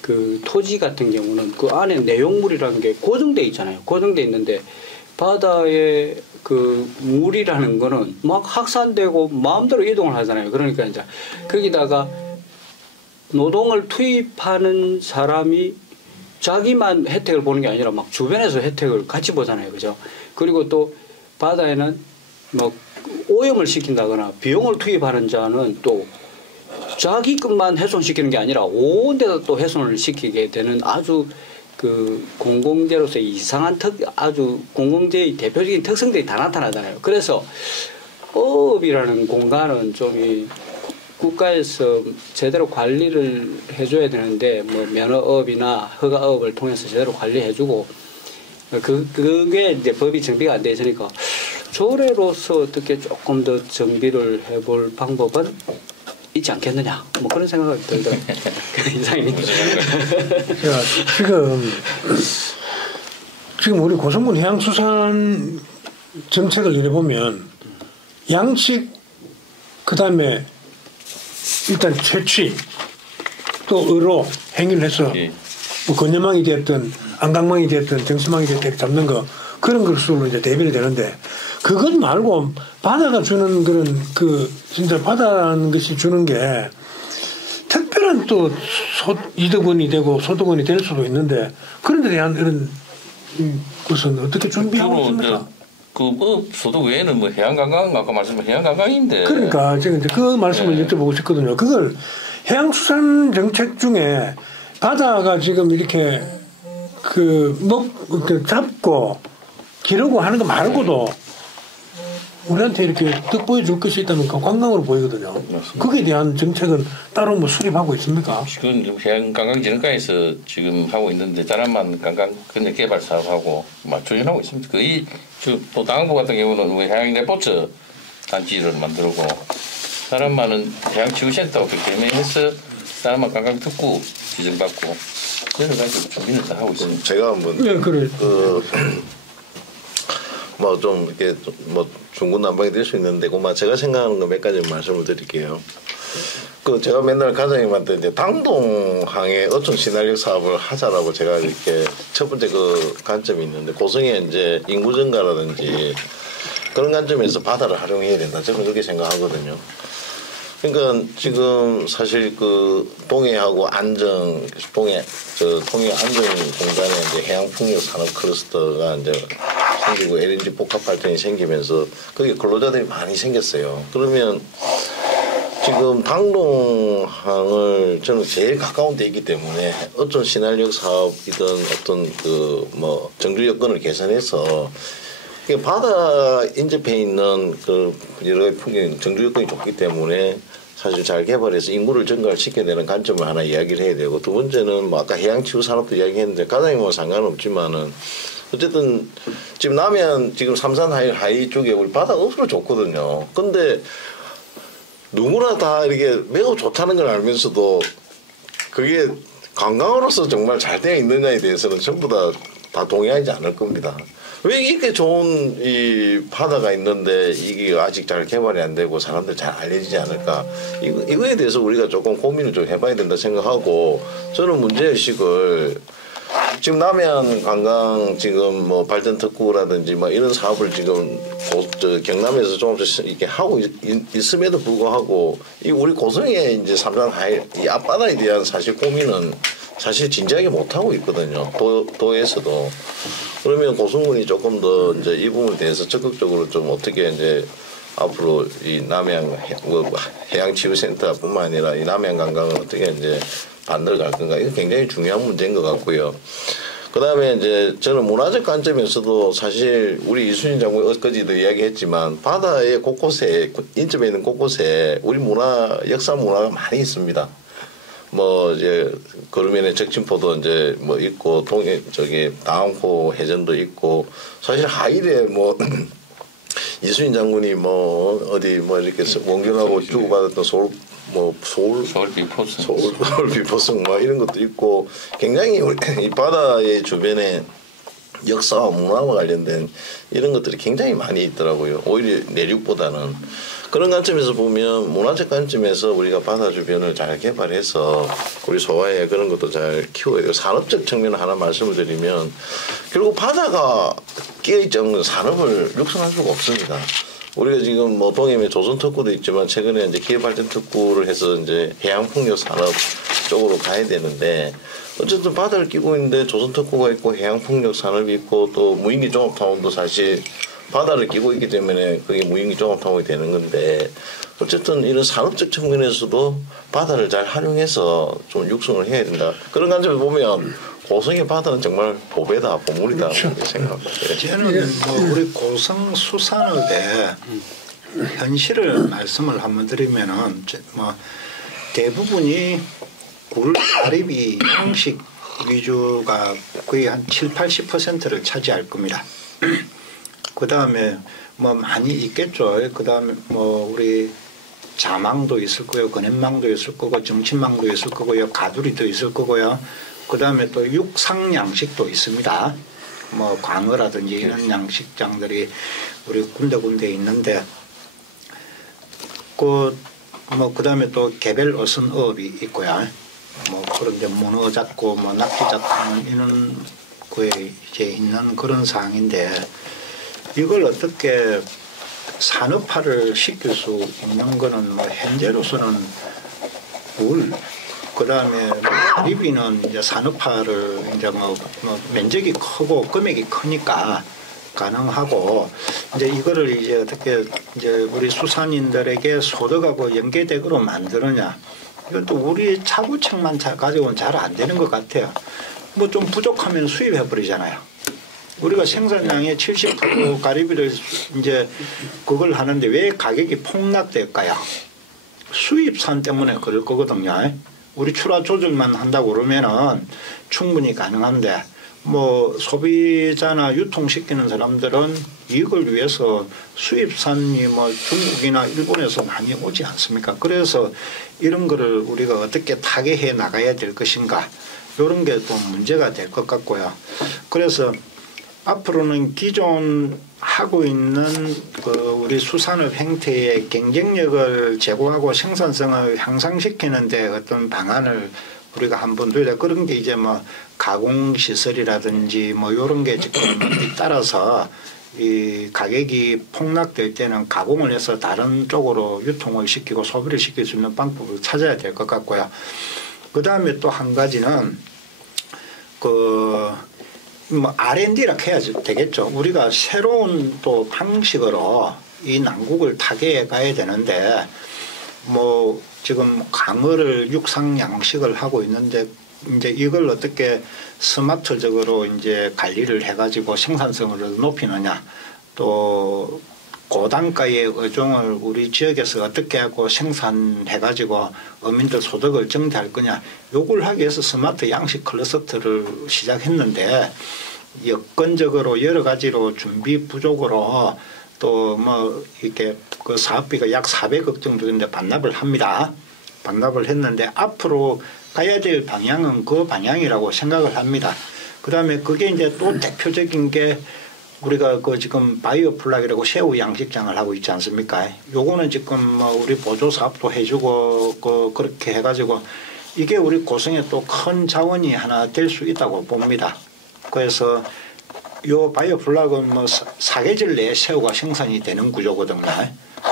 그 토지 같은 경우는 그 안에 내용물이라는 게 고정돼 있잖아요. 고정돼 있는데 바다에 그 물이라는 거는 막 확산되고 마음대로 이동을 하잖아요. 그러니까 이제 거기다가 노동을 투입하는 사람이 자기만 혜택을 보는 게 아니라 막 주변에서 혜택을 같이 보잖아요. 그죠? 그리고 또 바다에는 뭐 오염을 시킨다거나 비용을 투입하는 자는 또 자기 것만 훼손시키는 게 아니라 온 데다 또 훼손을 시키게 되는 아주 그 공공재로서 이상한 아주 공공재의 대표적인 특성들이 다 나타나잖아요. 그래서 어업이라는 공간은 좀 이 국가에서 제대로 관리를 해줘야 되는데 뭐 면허업이나 허가업을 통해서 제대로 관리해주고 그게 이제 법이 정비가 안 돼 있으니까 조례로서 어떻게 조금 더 정비를 해볼 방법은 있지 않겠느냐 뭐 그런 생각이 들더라고요. 이상입니다. 지금 우리 고성군 해양수산 정책을 이래 보면 양식 그다음에 일단 채취 또 어로 행위를 해서 뭐 건여망이 됐든 안강망이 됐든 정수망이 됐든 잡는 거 그런 것으로 이제 대비를 되는데 그것 말고 바다가 주는 그런 그 진짜 바다라는 것이 주는 게 특별한 또 이득원이 되고 소득원이 될 수도 있는데 그런 데 대한 이런 것은 어떻게 준비하고 있습니까? 그 소득 외에는 뭐 해양관광 아까 말씀한 해양관광인데. 그러니까 제가 이제 그 말씀을 여쭤보고 싶거든요. 그걸 해양수산 정책 중에 바다가 지금 이렇게 그 잡고 기르고 하는 거 말고도 우리한테 이렇게 득보여 줄 것이 있다면 관광으로 보이거든요. 맞습니다. 거기에 대한 정책은 따로 뭐 수립하고 있습니까? 그건 해양관광진흥과에서 지금 하고 있는데 자란만 관광 근해 개발 사업하고 조율하고 있습니다. 거의 또 당부 같은 경우는 해양 레포츠 단지를 만들고 자란만은 해양치유센터하고 개명해서 자란만 관광 특구 지정받고 여러 가지 준비를 다 하고 있습니다. 제가 한번 네, 그래. 뭐 좀 이렇게 뭐 중구난방이 될 수 있는데 그만 제가 생각하는 거 몇 가지 말씀을 드릴게요. 그 제가 맨날 과장님한테 이제 당동항의 어촌 시나리오 사업을 하자라고 제가 이렇게 첫 번째 그 관점이 있는데 고성에 이제 인구 증가라든지 그런 관점에서 바다를 활용해야 된다. 저는 그렇게 생각하거든요. 그러니까 지금 사실 그 동해하고 안정 통해 안정 공단에 이제 해양풍력 산업 클러스터가 이제 생기고 LNG 복합 발전이 생기면서 거기 근로자들이 많이 생겼어요. 그러면 지금 당동항을 저는 제일 가까운 데 있기 때문에 어떤 시날력 사업이든 어떤 그 뭐 정주 여건을 개선해서 바다 인접해 있는 그 여러 가지 풍경 정주 여건이 좋기 때문에 사실 잘 개발해서 인구를 증가를 시켜야 되는 관점을 하나 이야기를 해야 되고 두 번째는 뭐 아까 해양치유 산업도 이야기했는데 과장님은 상관없지만은 어쨌든 지금 남해안 지금 삼산 하이 쪽에 우리 바다 억수로 좋거든요. 근데 누구나 다 이렇게 매우 좋다는 걸 알면서도 그게 관광으로서 정말 잘 되어 있느냐에 대해서는 전부 다 동의하지 않을 겁니다. 왜 이렇게 좋은 이 바다가 있는데 이게 아직 잘 개발이 안 되고 사람들 잘 알려지지 않을까? 이거에 대해서 우리가 조금 고민을 좀 해봐야 된다 생각하고 저는 문제의식을 지금 남해안 관광 지금 뭐 발전 특구라든지 뭐 이런 사업을 지금 경남에서 조금씩 이렇게 하고 있음에도 불구하고 이 우리 고성에 이제 삼산 하이 이 앞바다에 대한 사실 고민은 사실 진지하게 못 하고 있거든요. 도에서도. 그러면 고성군이 조금 더 이제 이 부분에 대해서 적극적으로 좀 어떻게 이제 앞으로 이 남해안 해양치유센터뿐만 아니라 이 남해안 관광을 어떻게 이제 만들어 갈 건가 이거 굉장히 중요한 문제인 것 같고요. 그다음에 이제 저는 문화적 관점에서도 사실 우리 이순신 장군이 엊그제도 이야기했지만 바다의 곳곳에 인접해 있는 곳곳에 우리 역사 문화가 많이 있습니다. 뭐 이제 그러면에 적진포도 이제 뭐 있고 다운포 해전도 있고 사실 하일에 뭐 이순신 장군이 뭐 어디 뭐 이렇게 원경하고 주고받았던 서울 비포성 뭐 이런 것도 있고 굉장히 이 바다의 주변에 역사와 문화와 관련된 이런 것들이 굉장히 많이 있더라고요. 오히려 내륙보다는. 그런 관점에서 보면 문화적 관점에서 우리가 바다 주변을 잘 개발해서 우리 소화에 그런 것도 잘 키워야 되고 산업적 측면 하나 말씀을 드리면 결국 바다가 끼어있지 않은 산업을 육성할 수가 없습니다. 우리가 지금 뭐 동해에 조선 특구도 있지만 최근에 이제 기회발전 특구를 해서 이제 해양풍력 산업 쪽으로 가야 되는데 어쨌든 바다를 끼고 있는데 조선 특구가 있고 해양풍력 산업이 있고 또 무인기 종합타운도 사실 바다를 끼고 있기 때문에 그게 무인기 종합타운이 되는 건데 어쨌든 이런 산업적 측면에서도 바다를 잘 활용해서 좀 육성을 해야 된다. 그런 관점에서 보면 고성의 바다는 정말 보배다, 보물이다 그렇죠. 생각합니다. 저는 뭐 우리 고성 수산업의 현실을 말씀을 한번 드리면은 뭐 대부분이 굴 가리비 양식 위주가 거의 한 70~80%를 차지할 겁니다. 그 다음에 뭐 많이 있겠죠. 그 다음에 뭐 우리 자망도 있을 거고요, 근해망도 있을 거고, 정치망도 있을 거고요, 가두리도 있을 거고요. 그 다음에 또 육상 양식도 있습니다. 뭐 광어라든지 이런 양식장들이 우리 군데군데 있는데, 그 다음에 또 개별 어선업이 있고요. 뭐 그런데 문어 잡고 뭐 낙지 잡고 이런 거에 이제 있는 그런 상황인데 이걸 어떻게 산업화를 시킬 수 있는 거는 뭐 현재로서는 그다음에 가리비는 이제 산업화를 이제 뭐 면적이 크고 금액이 크니까 가능하고 이제 이거를 이제 어떻게 이제 우리 수산인들에게 소득하고 연계되도록 만드느냐 이건 또 우리 차구책만 가지고는 잘 안 되는 것 같아요. 뭐 좀 부족하면 수입해 버리잖아요. 우리가 생산량의 70% 가리비를 이제 그걸 하는데 왜 가격이 폭락될까요? 수입산 때문에 그럴 거거든요. 우리 출하 조절만 한다고 그러면은 충분히 가능한데 뭐 소비자나 유통시키는 사람들은 이걸 위해서 수입산이 뭐 중국이나 일본에서 많이 오지 않습니까? 그래서 이런 거를 우리가 어떻게 타개해 나가야 될 것인가 이런 게 또 문제가 될 것 같고요. 그래서 앞으로는 기존 하고 있는 그 우리 수산업 행태의 경쟁력을 제고하고 생산성을 향상시키는 데 어떤 방안을 우리가 한번 두자. 그런 게 이제 뭐 가공시설이라든지 뭐 이런 게 지금 따라서 이 가격이 폭락될 때는 가공을 해서 다른 쪽으로 유통을 시키고 소비를 시킬 수 있는 방법을 찾아야 될 것 같고요. 그 다음에 또 한 가지는 뭐 R&D라 해야 되겠죠. 우리가 새로운 또 방식으로 이 난국을 타개해 가야 되는데 뭐 지금 강어를 육상 양식을 하고 있는데 이제 이걸 어떻게 스마트적으로 이제 관리를 해가지고 생산성을 높이느냐 또 고단가의 어종을 우리 지역에서 어떻게 하고 생산해가지고 어민들 소득을 증대할 거냐 요걸 하기 위해서 스마트 양식 클러스터를 시작했는데 여건적으로 여러 가지로 준비 부족으로 또 뭐 이렇게 그 사업비가 약 400억 정도인데 반납을 합니다. 반납을 했는데 앞으로 가야 될 방향은 그 방향이라고 생각을 합니다. 그 다음에 그게 이제 또 대표적인 게 우리가 그 지금 바이오플락이라고 새우 양식장을 하고 있지 않습니까? 요거는 지금 뭐 우리 보조 사업도 해주고 그렇게 해가지고 이게 우리 고성에 또 큰 자원이 하나 될 수 있다고 봅니다. 그래서 요 바이오플락은 뭐 사계절 내에 새우가 생산이 되는 구조거든요.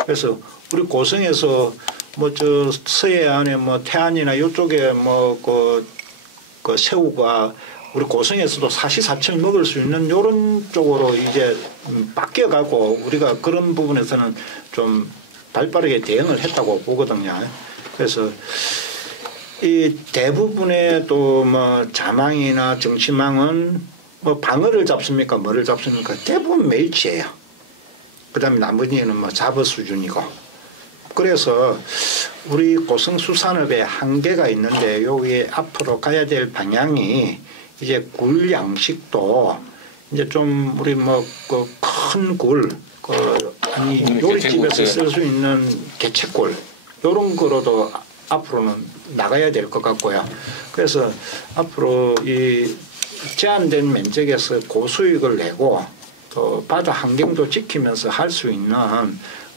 그래서 우리 고성에서 뭐 저 서해안에 뭐 태안이나 이쪽에 뭐 그 새우가 우리 고성에서도 사시사철 먹을 수 있는 이런 쪽으로 이제 바뀌어가고 우리가 그런 부분에서는 좀 발빠르게 대응을 했다고 보거든요. 그래서 이 대부분의 또 뭐 자망이나 정치망은 뭐 방어를 잡습니까? 뭐를 잡습니까? 대부분 멸치예요. 그 다음에 나머지는 뭐 잡어 수준이고. 그래서 우리 고성수산업에 한계가 있는데 여기에 앞으로 가야 될 방향이 이제 굴 양식도 이제 좀 우리 뭐 그 큰 굴, 아니 요리집에서 쓸 수 있는 개체굴 이런 거로도 앞으로는 나가야 될 것 같고요. 그래서 앞으로 이 제한된 면적에서 고수익을 내고 또 바다 환경도 지키면서 할 수 있는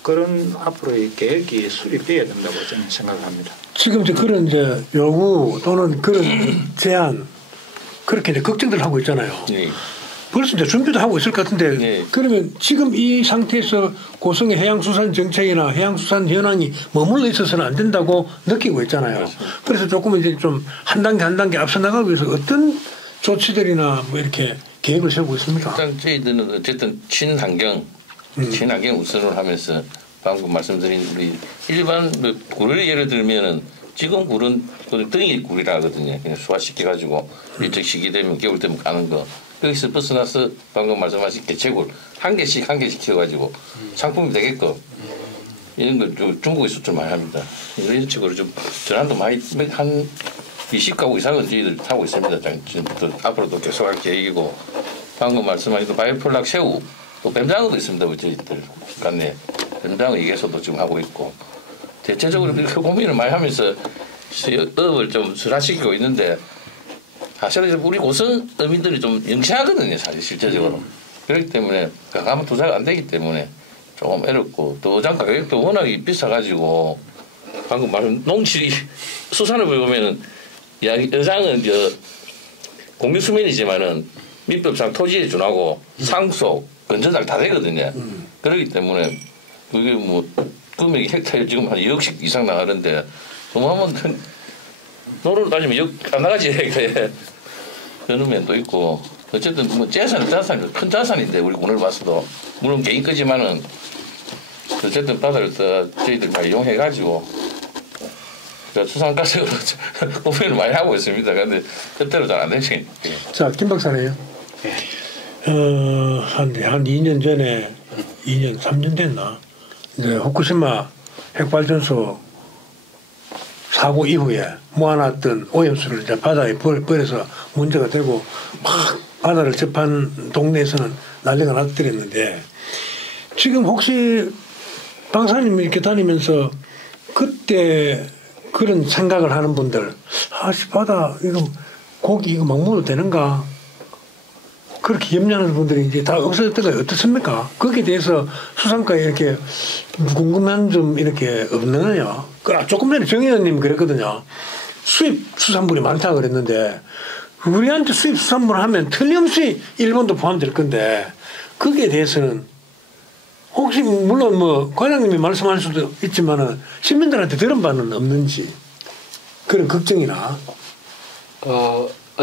그런 앞으로의 계획이 수립돼야 된다고 저는 생각합니다. 지금 이제 그런 이제 요구 또는 그런 제안 그렇게 이제 걱정들 하고 있잖아요. 네. 벌써 이제 준비도 하고 있을 것 같은데 네. 그러면 지금 이 상태에서 고성의 해양수산 정책이나 해양수산 현황이 머물러 있어서는 안 된다고 느끼고 있잖아요. 그렇습니다. 그래서 조금 이제 좀 한 단계 앞서 나가기 위해서 어떤 조치들이나 뭐 이렇게 계획을 세우고 있습니까? 일단 저희들은 어쨌든 친환경 우선을 하면서 방금 말씀드린 우리 일반 굴을 예를 들면은 지금 굴은 등이 굴이라 하거든요. 그냥 수화시켜가지고 일정 시기 되면 겨울 되면 가는 거. 여기서 벗어나서 방금 말씀하신 개체굴 한 개씩 키워가지고 상품이 되게끔 이런 걸 중국에서 좀 많이 합니다. 이런 식으로 좀 전환도 많이 한 20가구 이상은 저희들 하고 있습니다. 앞으로도 계속할 계획이고 방금 말씀하신 바이오플락 새우 또 뱀장어도 있습니다. 우리 저희들 간에 뱀장어 얘기해서도 지금 하고 있고 대체적으로 그렇게 고민을 많이 하면서 어업을 좀 순화시키고 있는데 사실은 우리 고성 어민들이 좀 영시하거든요. 사실 실제적으로. 그렇기 때문에 가감 투자가 안 되기 때문에 조금 어렵고 또 어장 가격도 워낙 비싸가지고 방금 말한 농실이 수산업을 보면은 여장은 공유 수면이지만은 민법상 토지에 준하고 상속 건조장 다 되거든요. 그렇기 때문에 그게 뭐 금액이 헥타르 지금 한 2억씩 이상 나가는데 그러면 노를 따지면 안 나가지 그런 면도 있고 어쨌든 뭐 자산은 큰 자산인데 우리 오늘 봤어도 물론 개인 거지만은 어쨌든 바다를 저희들 다 이용해가지고 수산가적으로 공부를 많이 하고 있습니다. 그런데 그때로 잘 안 되시니까. 자, 김 박사네요. 한 2년 전에 2년 3년 됐나? 이제 후쿠시마 핵발전소 사고 이후에 모아놨던 오염수를 이제 바다에 버려서 문제가 되고 막 바다를 접한 동네에서는 난리가 났더랬는데 지금 혹시 박사님이 이렇게 다니면서 그때 그런 생각을 하는 분들, 아씨 바다 이거 고기 이거 막 먹어도 되는가? 그렇게 염려하는 분들이 이제 다 없어졌던 거 어떻습니까? 거기에 대해서 수산가에 이렇게 궁금한 점 이렇게 없느냐? 조금 전에 정 의원님이 그랬거든요. 수입 수산물이 많다고 그랬는데 우리한테 수입 수산물 하면 틀림없이 일본도 포함될 건데 거기에 대해서는 혹시 물론 뭐 과장님이 말씀할 수도 있지만은 시민들한테 들은 바는 없는지 그런 걱정이나.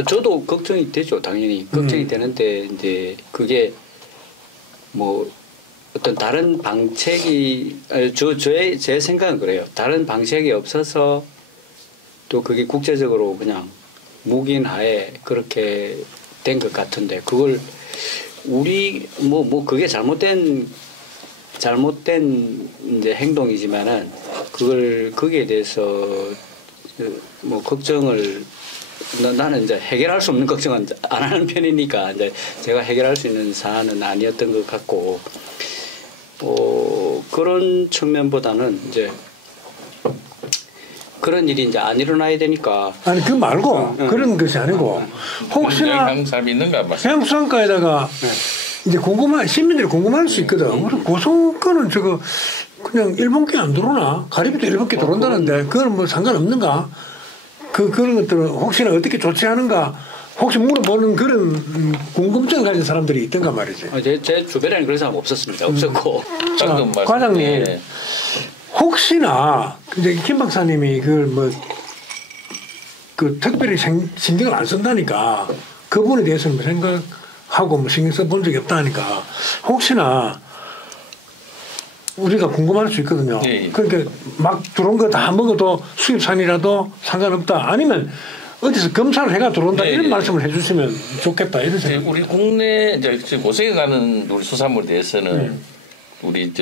저도 걱정이 되죠. 당연히 걱정이 되는데 이제 그게 뭐 어떤 다른 방책이 제 생각은 그래요. 다른 방책이 없어서 또 그게 국제적으로 그냥 묵인하에 그렇게 된 것 같은데 그걸 우리 뭐 그게 잘못된 이제 행동이지만은 그걸 거기에 대해서 뭐 걱정을 나는 이제 해결할 수 없는 걱정은 안 하는 편이니까 이제 제가 해결할 수 있는 사안은 아니었던 것 같고 그런 측면보다는 이제 그런 일이 이제 안 일어나야 되니까 아니 그 말고 그런 것이 아니고 혹시나 해양수산가에다가 이제 시민들이 궁금할 수 있거든. 우리 고성거는 저거 그냥 일본께 안 들어오나? 가리비도 일본께 들어온다는데 그건 뭐 상관없는가? 그런 것들은 혹시나 어떻게 조치하는가? 혹시 물어보는 그런 궁금증을 가진 사람들이 있던가 말이지. 제 주변에는 그런 사람 없었습니다. 없었고. 자, 과장님 혹시나 이제 김 박사님이 그걸 그 특별히 신경을 안 쓴다니까 그 부분에 대해서는 생각하고 뭐 신경 써본 적이 없다니까 혹시나 우리가 궁금할 수 있거든요. 네. 그러니까 막 들어온 거 다 먹어도 수입산이라도 상관없다. 아니면 어디서 검사를 해가 들어온다. 네. 이런 말씀을 해주시면 좋겠다. 이런 생각. 우리 국내 이제 고성에 가는 우리 수산물에 대해서는 우리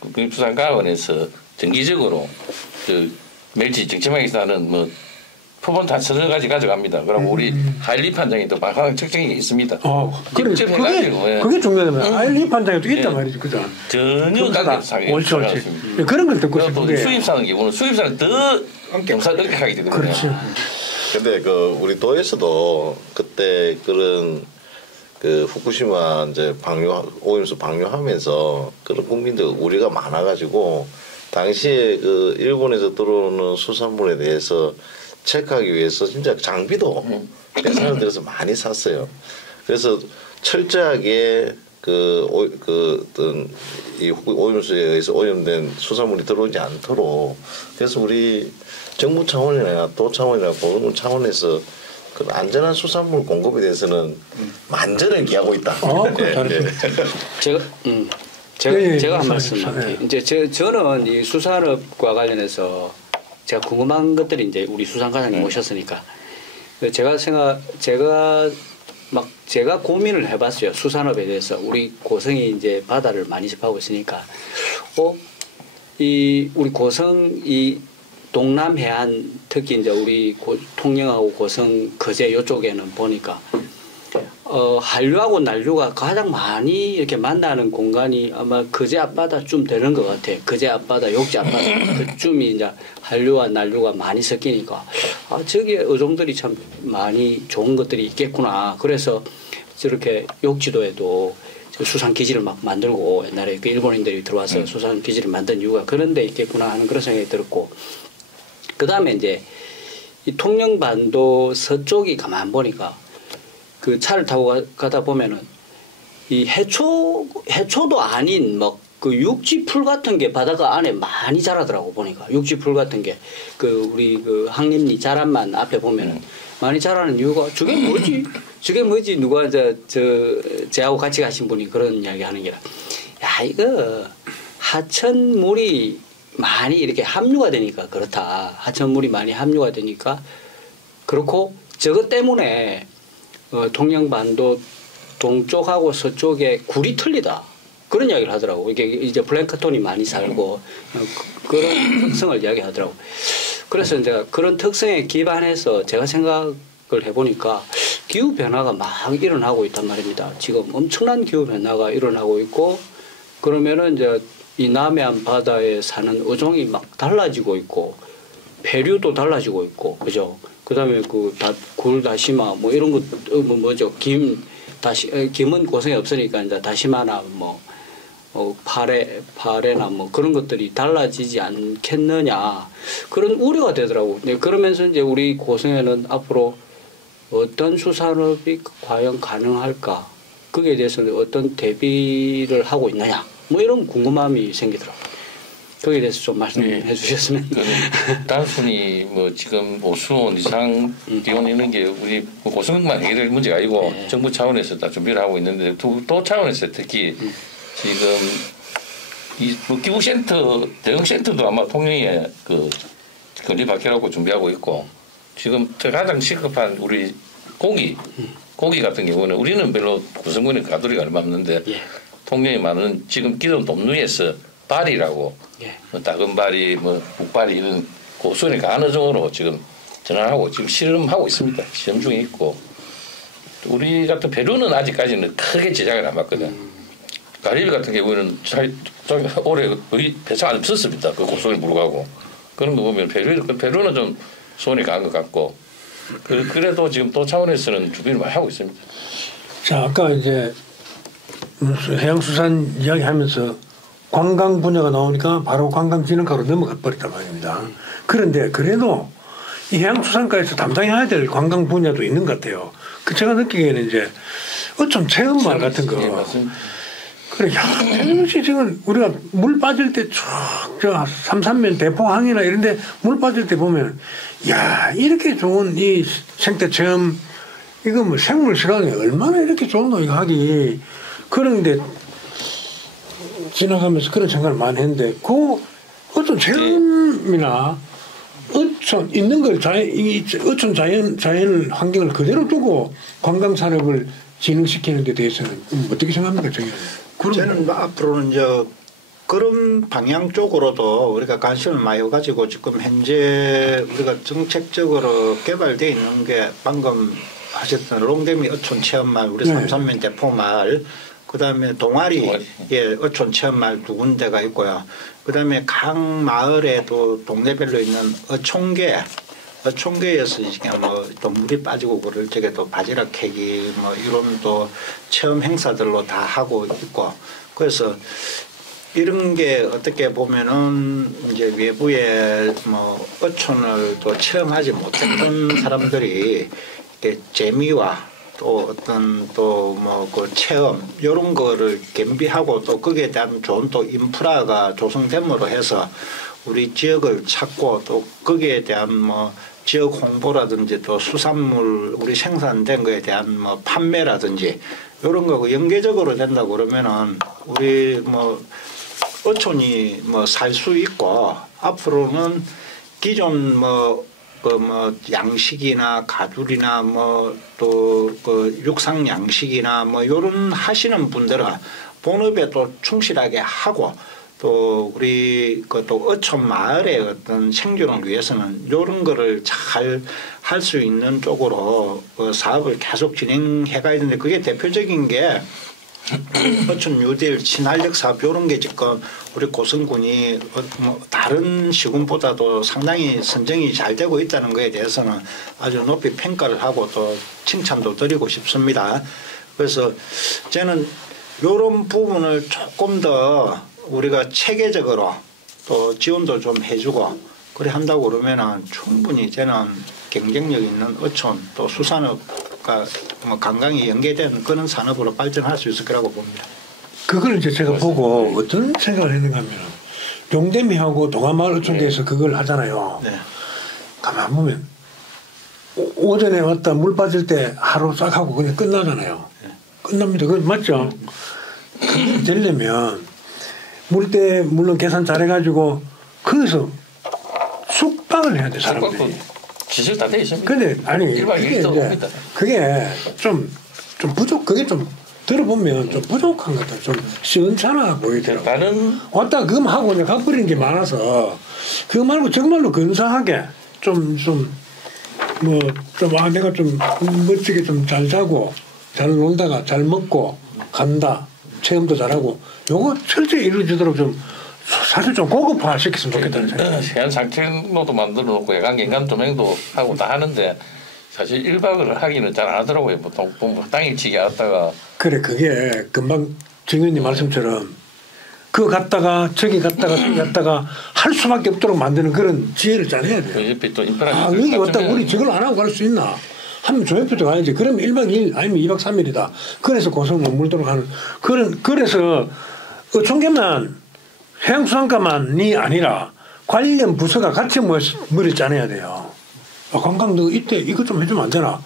국립수산과학원에서 정기적으로 멸치 정체막에 사는 뭐 표본 다 서너 가지 가져갑니다. 그럼 우리 하일리 판장이 또 방황 측정이 있습니다. 직접 해가지고 그게 중요하면 하일리 판장에도 있단 말이죠, 그죠? 전혀 관계없이 옳지. 그런 걸 듣고 싶은데 수입사는 경우는 수입사는 더 경사를 엄격하게 되거든요. 그렇지. 근데 우리 도에서도 그때 그런 후쿠시마 이제 오염수 방류하면서 그런 국민들 우리가 많아가지고 당시에 일본에서 들어오는 수산물에 대해서 체크하기 위해서 진짜 장비도 예산을 들여서 많이 샀어요. 그래서 철저하게 어떤 이 오염수에 의해서 오염된 수산물이 들어오지 않도록 그래서 우리 정부 차원이나 도 차원이나 보건 차원에서 그 안전한 수산물 공급에 대해서는 만전을 기하고 있다. 제가 한 말씀 할게요. 이제 저는 이 수산업과 관련해서 제가 궁금한 것들이 이제 우리 수산과장님 모셨으니까 제가 고민을 해봤어요. 수산업에 대해서 우리 고성이 이제 바다를 많이 접하고 있으니까 우리 고성 이 동남 해안 특히 이제 우리 통영하고 고성 거제 이쪽에는 보니까 한류하고 난류가 가장 많이 이렇게 만나는 공간이 아마 거제 앞바다쯤 되는 것 같아요. 거제 앞바다, 욕지 앞바다 그쯤이 이제 한류와 난류가 많이 섞이니까 저기에 어종들이 참 많이 좋은 것들이 있겠구나. 그래서 저렇게 욕지도에도 수산 기지를 막 만들고 옛날에 그 일본인들이 들어와서 수산 기지를 만든 이유가 그런 데 있겠구나 하는 그런 생각이 들었고 그 다음에 이제 이 통영반도 서쪽이 가만 보니까 그 차를 타고 가다 보면은 이 해초도 아닌 뭐 그 육지풀 같은 게 바닷가 안에 많이 자라더라고 보니까 육지풀 같은 게 그 우리 그 항림리 자란만 앞에 보면은 많이 자라는 이유가 저게 뭐지 누가 저하고 같이 가신 분이 그런 이야기 하는 게라 야 이거 하천물이 많이 이렇게 함유가 되니까 그렇다 하천물이 많이 함유가 되니까 그렇고 저것 때문에 동양반도 동쪽하고 서쪽에 굴이 틀리다. 그런 이야기를 하더라고. 이게 이제 플랭크톤이 많이 살고 그런 특성을 이야기하더라고. 그래서 이제 그런 특성에 기반해서 제가 생각을 해보니까 기후 변화가 막 일어나고 있단 말입니다. 지금 엄청난 기후 변화가 일어나고 있고 그러면은 이제 이 남해안 바다에 사는 어종이 막 달라지고 있고 배류도 달라지고 있고 그죠. 그다음에 굴 다시마 뭐 이런 것 뭐죠 김은 고생이 없으니까 이제 다시마나 파래나 뭐 그런 것들이 달라지지 않겠느냐 그런 우려가 되더라고. 네, 그러면서 이제 우리 고성에는 앞으로 어떤 수산업이 과연 가능할까? 거기에 대해서는 어떤 대비를 하고 있느냐? 뭐 이런 궁금함이 생기더라고. 거기에 대해서 좀 말씀해 주셨으면. 단순히 뭐 지금 오수원 이상 기온 이런 게 우리 고성만 해결될 문제가 아니고 네. 정부 차원에서 다 준비를 하고 있는데 또 차원에서 특히 지금 이 기후센터 대응센터도 아마 통영에 그 건립하기라고 준비하고 있고 지금 가장 시급한 우리 고기 같은 경우는 우리는 별로 구성군에 가두리가 얼마 없는데 예. 통영에 많은 지금 기존 dom누에서 발이라고 예. 다금발이 북발이 이런 고수원에 가는 정도로 지금 전환하고 지금 실험하고 있습니다. 시험 중에 있고 우리 같은 배류는 아직까지는 크게 지장을 안 받거든. 가리비 같은 경우에는 올해 거의 배차 안 없었습니다. 그 고수원에 물어가고 그런 거 보면 배류는 좀 손이 간 것 같고 그래도 지금 또 차원에서는 준비를 많이 하고 있습니다. 자, 아까 이제 해양수산 이야기하면서 관광 분야가 나오니까 바로 관광진흥과로 넘어가 버렸단 말입니다. 그런데 그래도 이 해양수산과에서 담당해야 될 관광 분야도 있는 것 같아요. 그 제가 느끼기에는 이제 어촌 체험마을 같은 거. 예, 맞습니다. 그래, 야, 태릉시 지금 우리가 물 빠질 때 쭉, 삼산면 대포항이나 이런데 물 빠질 때 보면, 야, 이렇게 좋은 이 생태 체험, 이거 뭐 생물 시간이 얼마나 이렇게 좋은 거 이거 하기. 그런데 지나가면서 그런 생각을 많이 했는데, 그 어떤 체험이나 어촌 있는 걸 어촌 자연 환경을 그대로 두고 관광 산업을 진흥시키는 데 대해서는 어떻게 생각합니까, 저는 앞으로는 이제 그런 방향 쪽으로도 우리가 관심을 많이 가지고 지금 현재 우리가 정책적으로 개발되어 있는 게 방금 하셨던 롱데미 어촌 체험마을, 우리 삼산면 대포마을, 그다음에 동아리 어촌 체험마을 두 군데가 있고요. 그다음에 각 마을에도 동네별로 있는 어촌계에서 이제 또 물이 빠지고 그럴 적에 또 바지락 캐기 이런 또 체험 행사들로 다 하고 있고 그래서 이런 게 어떻게 보면은 이제 외부에 어촌을 또 체험하지 못했던 사람들이 이렇게 재미와 또 어떤 그 체험 이런 거를 겸비하고 또 거기에 대한 좋은 또 인프라가 조성됨으로 해서 우리 지역을 찾고 또 거기에 대한 지역 홍보라든지 또 수산물 우리 생산된 거에 대한 판매라든지 이런 거 연계적으로 된다고 그러면은 우리 어촌이 살 수 있고 앞으로는 기존 양식이나 가두리나 또 그 육상 양식이나 요런 하시는 분들은 본업에 또 충실하게 하고 또 우리 또 어촌 마을의 어떤 생존을 위해서는 이런 거를 잘 할 수 있는 쪽으로 사업을 계속 진행해 가야 되는데 그게 대표적인 게 어촌 뉴딜 친환력 사업 이런 게 지금 우리 고성군이 다른 시군보다도 상당히 선정이 잘 되고 있다는 것에 대해서는 아주 높이 평가를 하고 또 칭찬도 드리고 싶습니다. 그래서 저는 이런 부분을 조금 더 우리가 체계적으로 또 지원도 좀 해주고 그래 한다고 그러면은 충분히 저는 경쟁력 있는 어촌 또 수산업과 관광이 연계된 그런 산업으로 발전할 수 있을 거라고 봅니다. 그걸 이제 제가 보고 어떤 생각을 했는가 하면 용대미하고 동안마을 어촌계에서 그걸 하잖아요. 네. 가만 보면 오전에 왔다 물 빠질 때 하루 싹 하고 그냥 끝나잖아요. 끝납니다. 그건 맞죠? 그게 되려면 물때 물론 계산 잘해가지고 거기서 숙박을 해야 돼 사람들이. 기술 다 돼 있습니다. 근데 아니 일박 그게 일도 이제 옵니다. 그게 좀 부족. 그게 좀 들어보면 좀 부족한 것 같아. 좀 시원찮아 보이더라고. 다른 왔다 그거 하고 그냥 가버리는 게 많아서 그거 말고 정말로 근사하게 내가 좀 멋지게 좀 잘 자고 잘 놀다가 잘 먹고 간다 체험도 잘하고 요거 철저히 이루어지도록 좀 사실 좀 고급화 시켰으면 좋겠다는 생각. 해안 상층로도 만들어 놓고 해강 인간 조명도 하고 다 하는데 사실 1박을 하기는 잘 안 하더라고요. 보통 당일치기 왔다가 그래 그게 금방 정 의원님 말씀처럼 그거 갔다가 저기 갔다가 저기 갔다가 할 수밖에 없도록 만드는 그런 지혜를 잘 해야 돼요. 그 옆에 또 인프라 아 여기 왔다 우리 저걸 안 하고 갈 수 있나? 하면 저 옆에도 가야지. 그러면 1박 2일 아니면 2박 3일이다. 그래서 고성 머물도록 하는 그래서 어촌계만 해양수산과만이 아니라 관련 부서가 같이 모여서 머리 짜내야 돼요. 아, 관광 너 이때 이거 좀 해주면 안 되나?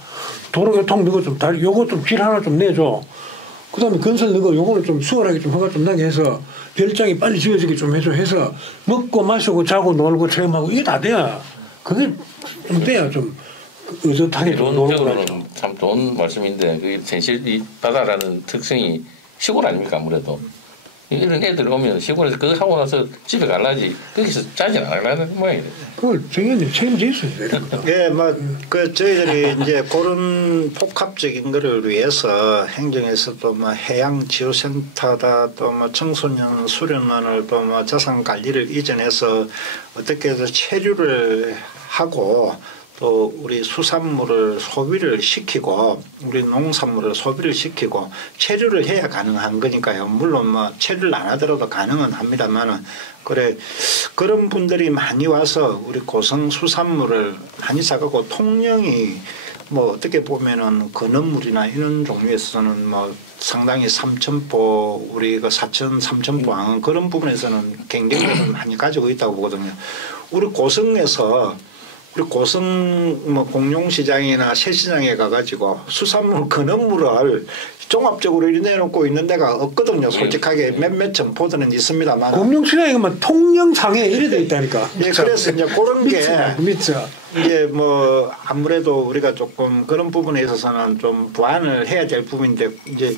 도로교통 너거 좀 요거 좀 길 하나 좀 내줘. 그다음에 건설 너거 요거는 좀 수월하게 좀 허가 좀 나게 해서 별장이 빨리 지어지게 좀 해서 먹고 마시고 자고 놀고 체험하고 이게 다 돼야 그게 좀 돼야 좀 의젓하게 좀 놀고 이론적으로는 참 좋은 말씀인데 그게 현실 이 바다라는 특성이 시골 아닙니까 아무래도 이런 애들 오면 시골에서 그거 하고 나서 집에 갈라지 거기서 짜진 않으려는 모양이에요. 그걸 정 의원님 책임져 있어요. 예, 그 저희들이 이제 그런 복합적인 거를 위해서 행정에서도 해양 지호센터다 또 청소년 수련원을 또 자산 관리를 이전해서 어떻게 해서 체류를 하고 또 우리 수산물을 소비를 시키고 우리 농산물을 소비를 시키고 체류를 해야 가능한 거니까요. 물론 체류를 안 하더라도 가능은 합니다만은 그런 분들이 많이 와서 우리 고성 수산물을 많이 사가고 통영이 어떻게 보면은 건어물이나 이런 종류에서는 상당히 삼천포 우리 그 사천 삼천포 항은 그런 부분에서는 경쟁력을 많이 가지고 있다고 보거든요. 우리 고성에서 우리 고성 공룡시장이나 새시장에 가가지고 수산물 건어물을 종합적으로 이렇게 내놓고 있는 데가 없거든요. 솔직하게 몇몇 점포들은 있습니다만. 공룡시장에 가면 통영상에 이래 돼 있다니까. 예, 그래서 이제 그런 게 미쳐. 이제 아무래도 우리가 조금 그런 부분에 있어서는 좀 보완을 해야 될 부분인데 이제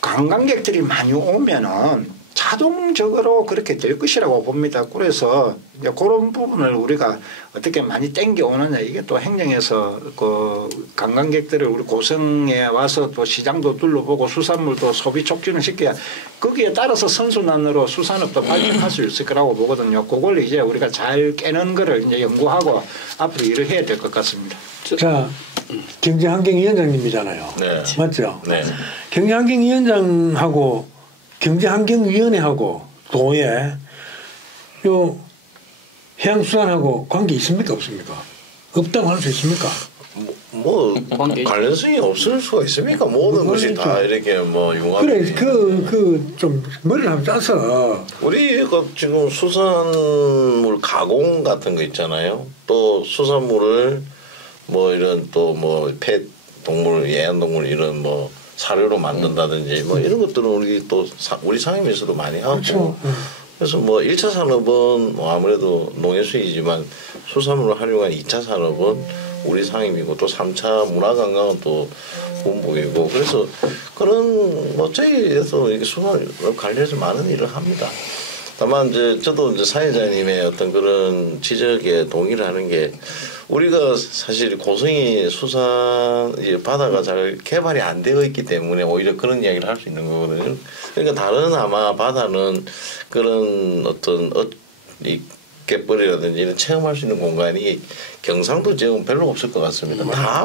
관광객들이 많이 오면은 자동적으로 그렇게 될 것이라고 봅니다. 그래서 이제 그런 부분을 우리가 어떻게 많이 땡겨오느냐 이게 또 행정에서 그 관광객들을 우리 고성에 와서 또 시장도 둘러보고 수산물도 소비 촉진을 시켜야 거기에 따라서 선순환으로 수산업도 발전할 수 있을 거라고 보거든요. 그걸 이제 우리가 잘 깨는 거를 이제 연구하고 앞으로 일을 해야 될 것 같습니다. 자, 경제환경위원장님이잖아요. 네. 맞죠? 네. 경제환경위원장하고 경제환경위원회하고 도에 요 해양수산하고 관계 있습니까 없습니까? 없다고 할 수 있습니까? 관련성이 없을 수가 있습니까? 모든 것이 다 이렇게 융합이. 그래 좀 머리를 한번 짜서 우리가 지금 수산물 가공 같은 거 있잖아요. 또 수산물을 이런 또 펫 동물, 애완동물 이런 사료로 만든다든지 이런 것들은 우리 상임에서도 많이 하고. 그렇죠. 그래서 1차 산업은 아무래도 농해수이지만 수산물을 활용한 2차 산업은 우리 상임이고 또 3차 문화관광은 또 본부이고 그래서 그런 저희에서 이게 수산을 관련해서 많은 일을 합니다. 다만 저도 사회자님의 어떤 그런 지적에 동의를 하는 게 우리가 사실 고성이 수산 바다가 잘 개발이 안 되어 있기 때문에 오히려 그런 이야기를 할 수 있는 거거든요. 그러니까 다른 아마 바다는 그런 어떤 갯벌이라든지 이런 체험할 수 있는 공간이 경상도 지역은 별로 없을 것 같습니다. 다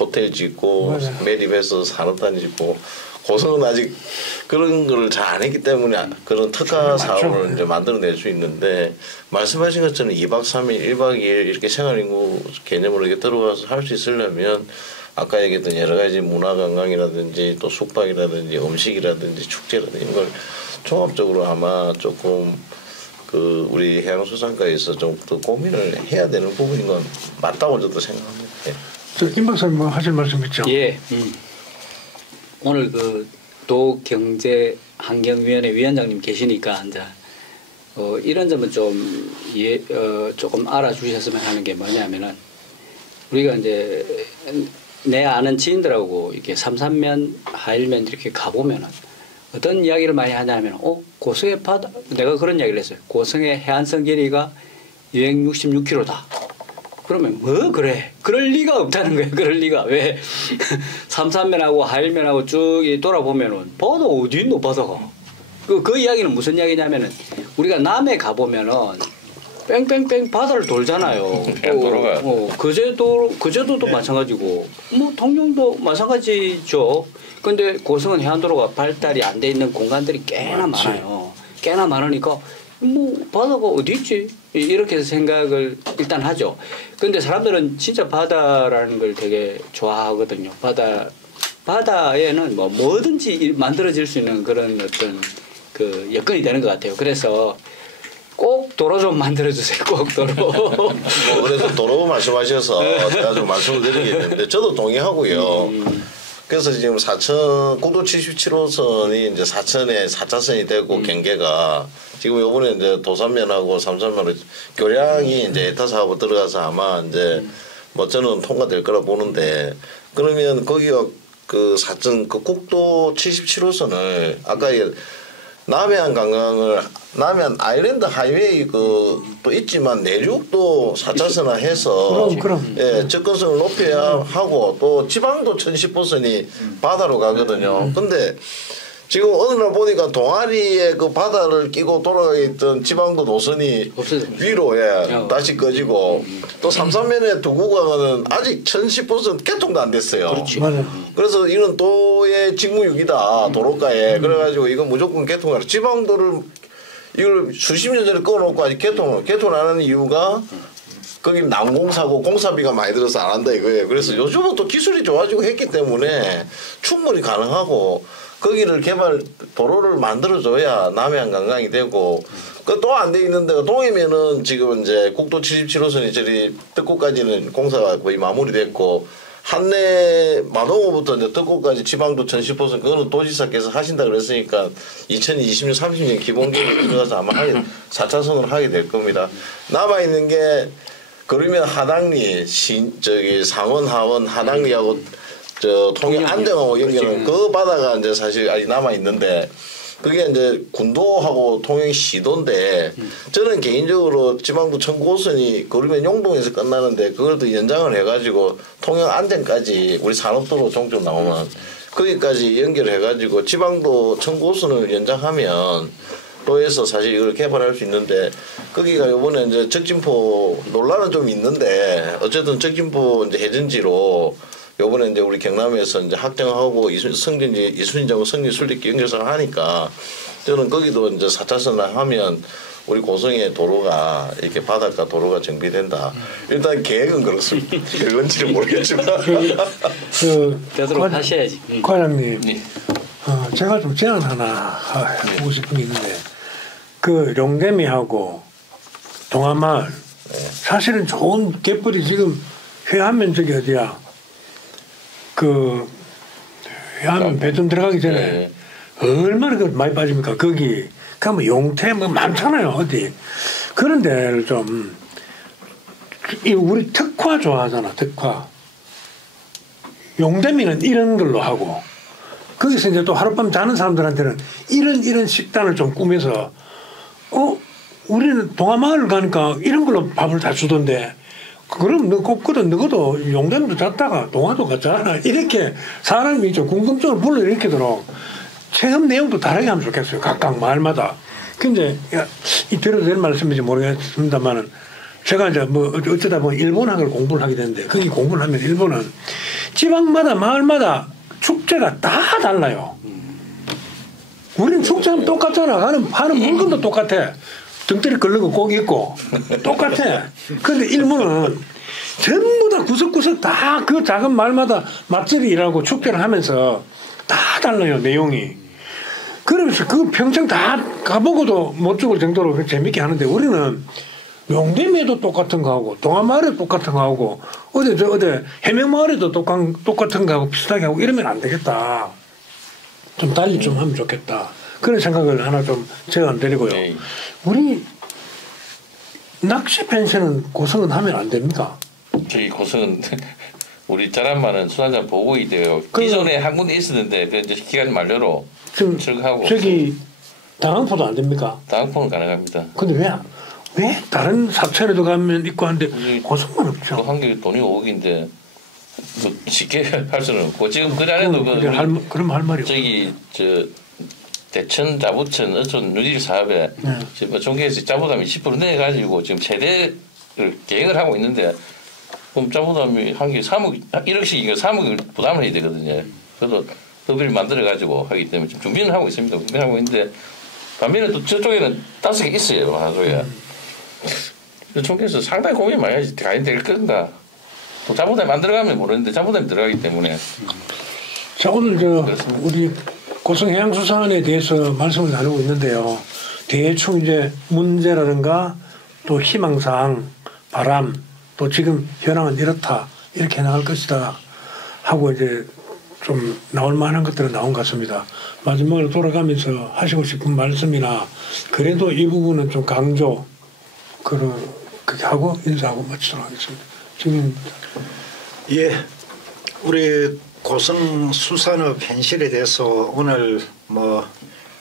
호텔 짓고 매립해서 산업단 짓고 고성은 아직 그런 거를 잘 안 했기 때문에 그런 특화 사업을 이제 만들어낼 수 있는데 말씀하신 것처럼 2박 3일, 1박 2일 이렇게 생활인구 개념으로 이렇게 들어와서 할 수 있으려면 아까 얘기했던 여러 가지 문화관광이라든지 또 숙박이라든지 음식이라든지 축제라든지 이런 걸 종합적으로 아마 조금 그 우리 해양수산과에서 좀 더 고민을 해야 되는 부분인 건 맞다고 저도 생각합니다. 예. 임 박사님 뭐 하실 말씀 있죠? 예. 오늘 그 도경제환경위원회 위원장님 계시니까 이제 이런 점은 좀 조금 알아주셨으면 하는 게 뭐냐면은 우리가 이제 내 아는 지인들하고 이렇게 삼산면, 하일면 이렇게 가보면은 어떤 이야기를 많이 하냐면 고성의 바다 내가 그런 이야기를 했어요. 고성의 해안선 길이가 266km다. 그러면 뭐 그래? 그럴 리가 없다는 거예요. 그럴 리가. 왜? 삼산면하고 하일면하고 쭉 돌아보면은 바다 어디 있노 바다가? 그 이야기는 무슨 이야기냐면은 우리가 남해 가보면은 뺑뺑뺑 바다를 돌잖아요. 그제도도 마찬가지고 뭐 통영도 마찬가지죠. 근데 고성은 해안도로가 발달이 안 돼 있는 공간들이 꽤나 많아요. 꽤나 많으니까 뭐 바다가 어디 있지? 이렇게 생각을 일단 하죠. 근데 사람들은 진짜 바다라는 걸 되게 좋아하거든요. 바다에는 뭐든지 만들어질 수 있는 그런 어떤 그 여건이 되는 것 같아요. 그래서 꼭 도로 좀 만들어주세요. 꼭 도로. 뭐 그래서 도로 말씀하셔서 제가 좀 말씀을 드리겠는데 저도 동의하고요. 그래서 지금 국도 77호선이 이제 사천에 4차선이 되고 경계가 지금 요번에 이제 도산면하고 삼산면으로 교량이 이제 에타 사업으로 들어가서 아마 이제 뭐 저는 통과될 거라 보는데 그러면 거기가 그 사천 그 국도 77호선을 아까 남해안 관광을 남해안 아일랜드 하이웨이 그 또 있지만 내륙도 4차선화 해서 그럼. 예, 접근성을 높여야 하고 또 지방도 1010호선이 바다로 가거든요. 근데 지금 어느 날 보니까 동아리에 그 바다를 끼고 돌아가 있던 지방도 노선이 위로 다시 꺼지고 또 삼산면의 두 구간은 아직 1010호선 개통도 안 됐어요. 그렇지. 맞아요. 그래서 이건 도의 직무유기다 도로가에 그래가지고 이건 무조건 개통하라. 지방도를 이걸 수십 년 전에 꺼놓고 아직 개통 안 하는 이유가 거기 난공사고 공사비가 많이 들어서 안 한다 이거예요. 그래서 요즘은 또 기술이 좋아지고 했기 때문에 충분히 가능하고 거기를 도로를 만들어줘야 남해안 관광이 되고 그 또 안 돼 있는 데가 동해면은 지금 이제 국도 77호선이 저리 뜰곡까지는 공사가 거의 마무리됐고 한내 마동호부터 이제 뜰곡까지 지방도 1010호선 그거는 도지사께서 하신다 그랬으니까 2020년 30년 기본계획에 들어가서 아마 4차선으로 하게 될 겁니다. 남아 있는 게 그러면 하당리 상원 하원 하당리하고 저 통영 안정하고 연결은 그 바다가 이제 사실 아직 남아 있는데 그게 이제 군도하고 통영 시도인데 저는 개인적으로 지방도 청구호선이 그러면 용동에서 끝나는데 그걸 또 연장을 해가지고 통영 안정까지 우리 산업도로 종점 나오면 거기까지 연결해가지고 지방도 청구호선을 연장하면 도에서 사실 이걸 개발할 수 있는데 거기가 이번에 이제 적진포 논란은 좀 있는데 어쨌든 적진포 이제 해전지로 요번에 이제 우리 경남에서 이제 확정하고 이순신장고 성리순례길 연결선을 하니까 저는 거기도 이제 4차선을 하면 우리 고성의 도로가 이렇게 바닷가 도로가 정비된다. 일단 계획은 그렇습니다. 될런지는 모르겠지만. 되도록 하셔야지. 과장님, 제가 좀 제안 하나 하고 싶은 게 있는데 그 용대미하고 동안마을 사실은 좋은 갯벌이 지금 회하면 저기 어디야? 그 회하면 배좀 들어가기 전에 얼마나 많이 빠집니까? 거기 가면 용태 뭐 많잖아요 어디 그런 데를 좀 우리 특화 좋아하잖아. 특화 용대미는 이런 걸로 하고 거기서 이제 또 하룻밤 자는 사람들한테는 이런 식단을 좀 꾸며서 우리는 동화마을 가니까 이런 걸로 밥을 다 주던데 그럼 너도 용담도 잤다가 동화도 갔잖아. 이렇게 사람이 좀 궁금증을 불러일으키도록 체험 내용도 다르게 하면 좋겠어요. 각각 마을마다. 근데 이 들어도 될 말씀인지 모르겠습니다만은 제가 이제 뭐 어쩌다 보면 일본학을 공부를 하게 되는데 거기 공부를 하면 일본은 지방마다 마을마다 축제가 다 달라요. 우리는 축제는 똑같잖아. 하는 물건도 똑같아. 등들이 끓는 거 고기 있고 똑같아. 그런데 일본은 전부 다 구석구석 다 그 작은 말마다 맛집이라고 축제를 하면서 다 달라요, 내용이. 그러면서 그 평생 다 가보고도 못 죽을 정도로 재밌게 하는데 우리는 용대미에도 똑같은 거 하고 동안마을에도 똑같은 거 하고 어디 해명마을에도 똑같은 거 하고 비슷하게 하고 이러면 안 되겠다. 좀 달리 좀 하면 좋겠다. 그런 생각을 하나 좀 제가 드리고요. 네. 우리 낚시 펜션은 고성은 하면 안 됩니까? 저희 고성은 우리 자란마는 수산자 보호이 되어 기존에 한 군데 있었는데 그 이제 기간 만료로 지금 철거하고 저기 당항포도 안 됩니까? 다음포는 가능합니다. 근데 왜 다른 사천에도 가면 있고 한데 고성만 없죠? 한 개 돈이 5억인데 뭐 쉽게 할 수는 없고 지금 그 안에도 그럼 할 말이 없어. 저기 저 대천 자부천 어촌 누질 사업에 네. 지금 종계에서 자부담이 10% 내가지고 지금 세대를 계획을 하고 있는데 그럼 자부담이 한 개 3억 1억씩이니까 3억을 부담을 해야 되거든요. 그래도 법을 만들어 가지고 하기 때문에 지금 준비는 하고 있습니다. 준비는 하고 있는데 반면에 또 저쪽에는 5개 있어요. 하나쪽에. 종계에서 상당히 고민 많이 하지. 가야 될 건가? 또 자부담 만들어가면 모르는데 자부담이 들어가기 때문에. 자, 오늘 우리 고성해양수산에 대해서 말씀을 나누고 있는데요. 대충 이제 문제라든가 또 희망사항, 바람, 또 지금 현황은 이렇다. 이렇게 나갈 것이다. 하고 이제 좀 나올 만한 것들은 나온 것 같습니다. 마지막으로 돌아가면서 하시고 싶은 말씀이나 그래도 이 부분은 좀 강조 그렇게 하고 인사하고 마치도록 하겠습니다. 지금 예, 우리 고성 수산업 현실에 대해서 오늘 뭐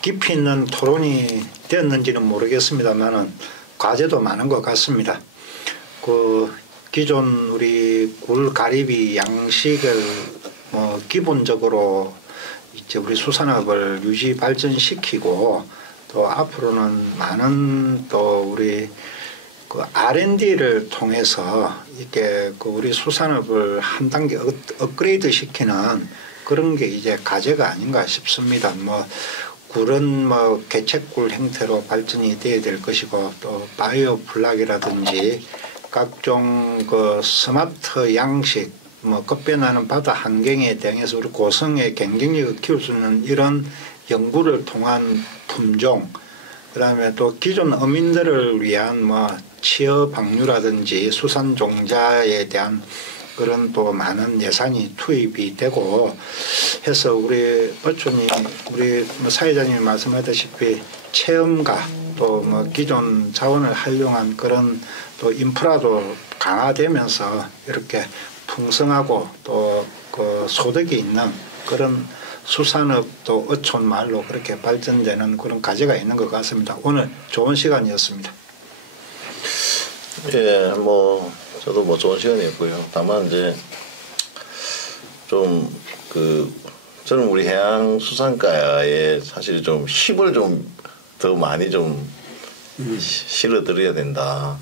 깊이 있는 토론이 되었는지는 모르겠습니다만은 과제도 많은 것 같습니다. 그 기존 우리 굴 가리비 양식을 기본적으로 이제 우리 수산업을 유지 발전시키고 또 앞으로는 많은 또 우리 그 R&D를 통해서 이렇게 그 우리 수산업을 한 단계 업그레이드 시키는 그런 게 이제 과제가 아닌가 싶습니다. 뭐 굴은 뭐 개체굴 형태로 발전이 돼야 될 것이고 또 바이오 플락이라든지 각종 그 스마트 양식 뭐 급변하는 바다 환경에 대응해서 우리 고성의 경쟁력을 키울 수 있는 이런 연구를 통한 품종 그다음에 또 기존 어민들을 위한 뭐 취업 방류라든지 수산 종자에 대한 그런 또 많은 예산이 투입이 되고 해서 우리 어촌이 우리 뭐 사회자님이 말씀하셨다시피 체험과 또 뭐 기존 자원을 활용한 그런 또 인프라도 강화되면서 이렇게 풍성하고 또 그 소득이 있는 그런 수산업도 어촌 마을로 그렇게 발전되는 그런 과제가 있는 것 같습니다. 오늘 좋은 시간이었습니다. 예, 뭐 저도 뭐 좋은 시간이었고요. 다만 이제 좀 저는 우리 해양수산가에 사실 좀 힘을 좀 더 많이 좀 실어드려야 된다.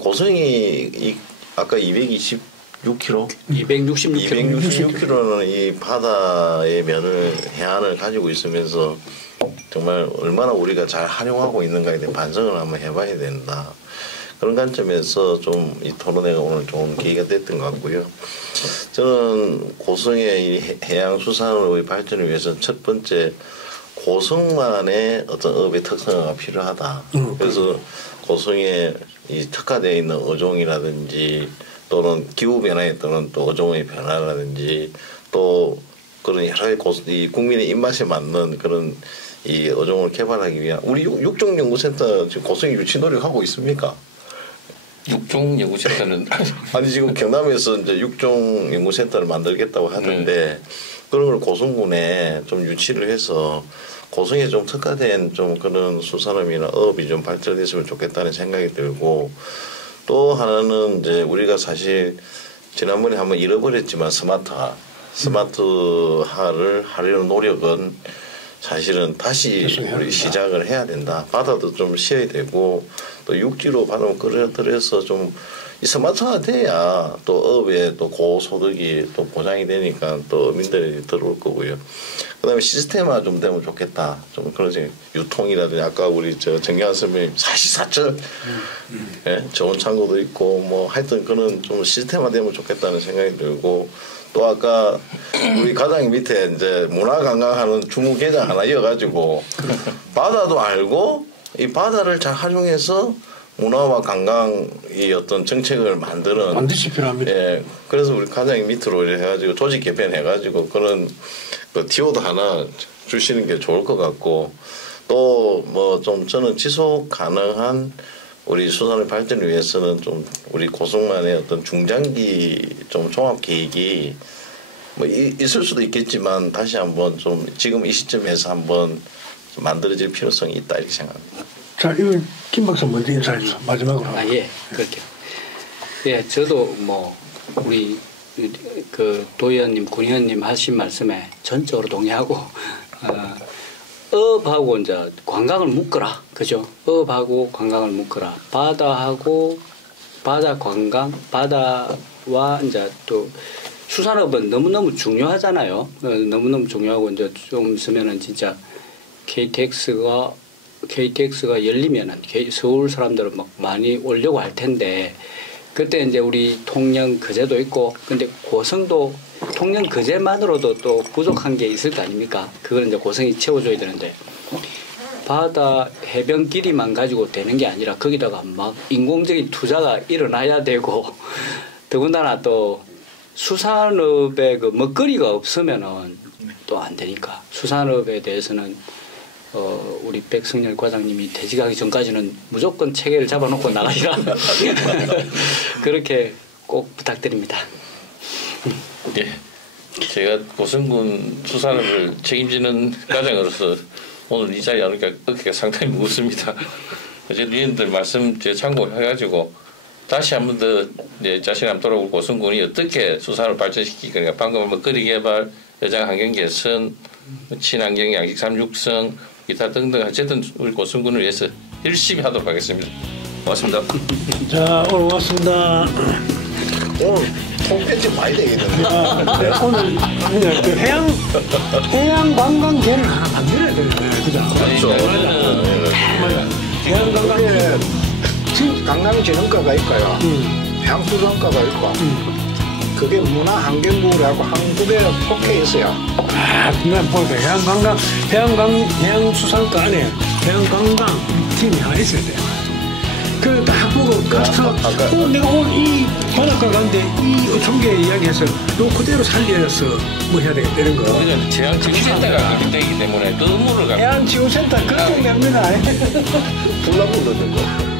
고성이 아까 226km? 266km는 이 바다의 면을 해안을 가지고 있으면서 정말 얼마나 우리가 잘 활용하고 있는가에 대한 반성을 한번 해봐야 된다. 그런 관점에서 좀 이 토론회가 오늘 좋은 계기가 됐던 것 같고요. 저는 고성의 이 해양수산의 발전을 위해서 첫 번째 고성만의 어떤 업의 특성화가 필요하다. 그래서 고성에 이 특화되어 있는 어종이라든지 또는 기후변화에 따른 또 어종의 변화라든지 또 그런 여러 가지 이 국민의 입맛에 맞는 그런 이 어종을 개발하기 위한 우리 육종연구센터 지금 고성이 유치 노력하고 있습니까? 육종연구센터는 아니 지금 경남에서 이제 육종연구센터를 만들겠다고 하는데 그런 걸 고성군에 좀 유치를 해서 고성에 좀 특화된 좀 그런 수산업이나 어업이 좀 발전됐으면 좋겠다는 생각이 들고 또 하나는 이제 우리가 사실 지난번에 한번 잃어버렸지만 스마트화를 하려는 노력은 사실은 다시 우리 시작을 해야 된다. 바다도 좀 쉬어야 되고 또 육지로 바다만 끌어들여서 좀 스마트화 돼야 또 업에 또 고소득이 또 보장이 되니까 또 어민들이 들어올 거고요. 그다음에 시스템화 좀 되면 좋겠다. 좀 그러지 유통이라든지 아까 우리 저 정경환 선배님 사시사철 예? 좋은 창고도 있고 뭐 하여튼 그런 좀 시스템화되면 좋겠다는 생각이 들고 또 아까 우리 가장 밑에 이제 문화관광하는 주무계장 하나 이어가지고 바다도 알고 이 바다를 잘 활용해서 문화와 관광의 어떤 정책을 만드는 반드시 필요합니다. 예, 그래서 우리 가장 밑으로 해가지고 조직 개편해가지고 그런 그 TO도 하나 주시는 게 좋을 것 같고 또 뭐 좀 저는 지속 가능한 우리 수산의 발전을 위해서는 좀 우리 고성만의 어떤 중장기 좀 종합 계획이 뭐 있을 수도 있겠지만 다시 한번 좀 지금 이 시점에서 한번 좀 만들어질 필요성이 있다 이렇게 생각합니다. 자, 이거 김 박사 먼저 인사해 주세요. 마지막으로. 아, 예, 그렇게. 예, 저도 뭐 우리 그 도의원님, 군의원님 하신 말씀에 전적으로 동의하고 업하고 이제 관광을 묶어라, 그죠? 업하고 관광을 묶어라. 바다하고 바다 관광, 바다와 이제 또 수산업은 너무너무 중요하잖아요. 너무너무 중요하고 이제 좀 있으면은 진짜 KTX가 열리면은 서울 사람들은 막 많이 오려고 할 텐데 그때 이제 우리 통영 거제도 있고 근데 고성도 통영 거제만으로도 또 부족한 게 있을 거 아닙니까? 그걸 이제 고성이 채워줘야 되는데 바다 해변길이만 가지고 되는 게 아니라 거기다가 막 인공적인 투자가 일어나야 되고 더군다나 또 수산업에 그 먹거리가 없으면은 또 안 되니까 수산업에 대해서는 우리 백승열 과장님이 퇴직하기 전까지는 무조건 체계를 잡아놓고 나가시라 그렇게 꼭 부탁드립니다. 예, 제가 고성군 수산업을 책임지는 과장으로서 오늘 이 자리에 오니까 어깨가 상당히 무겁습니다. 어제 위원들 말씀 제가 참고해가지고 다시 한 번 더 자신 한번 돌아오고 고성군이 어떻게 수산을 발전시킬 거니까 방금 먹거리 개발, 여장 환경 개선, 친환경 양식 삼육성 기타 등등 어쨌든 우리 고성군을 위해서 열심히 하도록 하겠습니다. 고맙습니다. 자, 오늘 고맙습니다. 오늘 통편지 많이 되겠는데. 네, 오늘 그 해양 관광계를 하나 만들어야 되는데, 그죠? 그렇죠. 해양 관광계 지금 강남진흥과가 있고요. 해양수산과가 있고 그게 문화환경부라고 한국에 속해 있어요. 아, 그냥 보니까 해양수산과 안에 해양관광 팀이 하나 있어야 돼. 그 딱 보고 가서 내가 오늘 이 바닷가 갔는데 이 어촌계 이야기해서 요 그대로 살려서 뭐 해야 되겠다 이런 거. 우리는 제한지구센터가 그렇게 되기 때문에 그 업무를 해양지구센터 그런 게 없는 거 아니에요? 불나불러 된 거.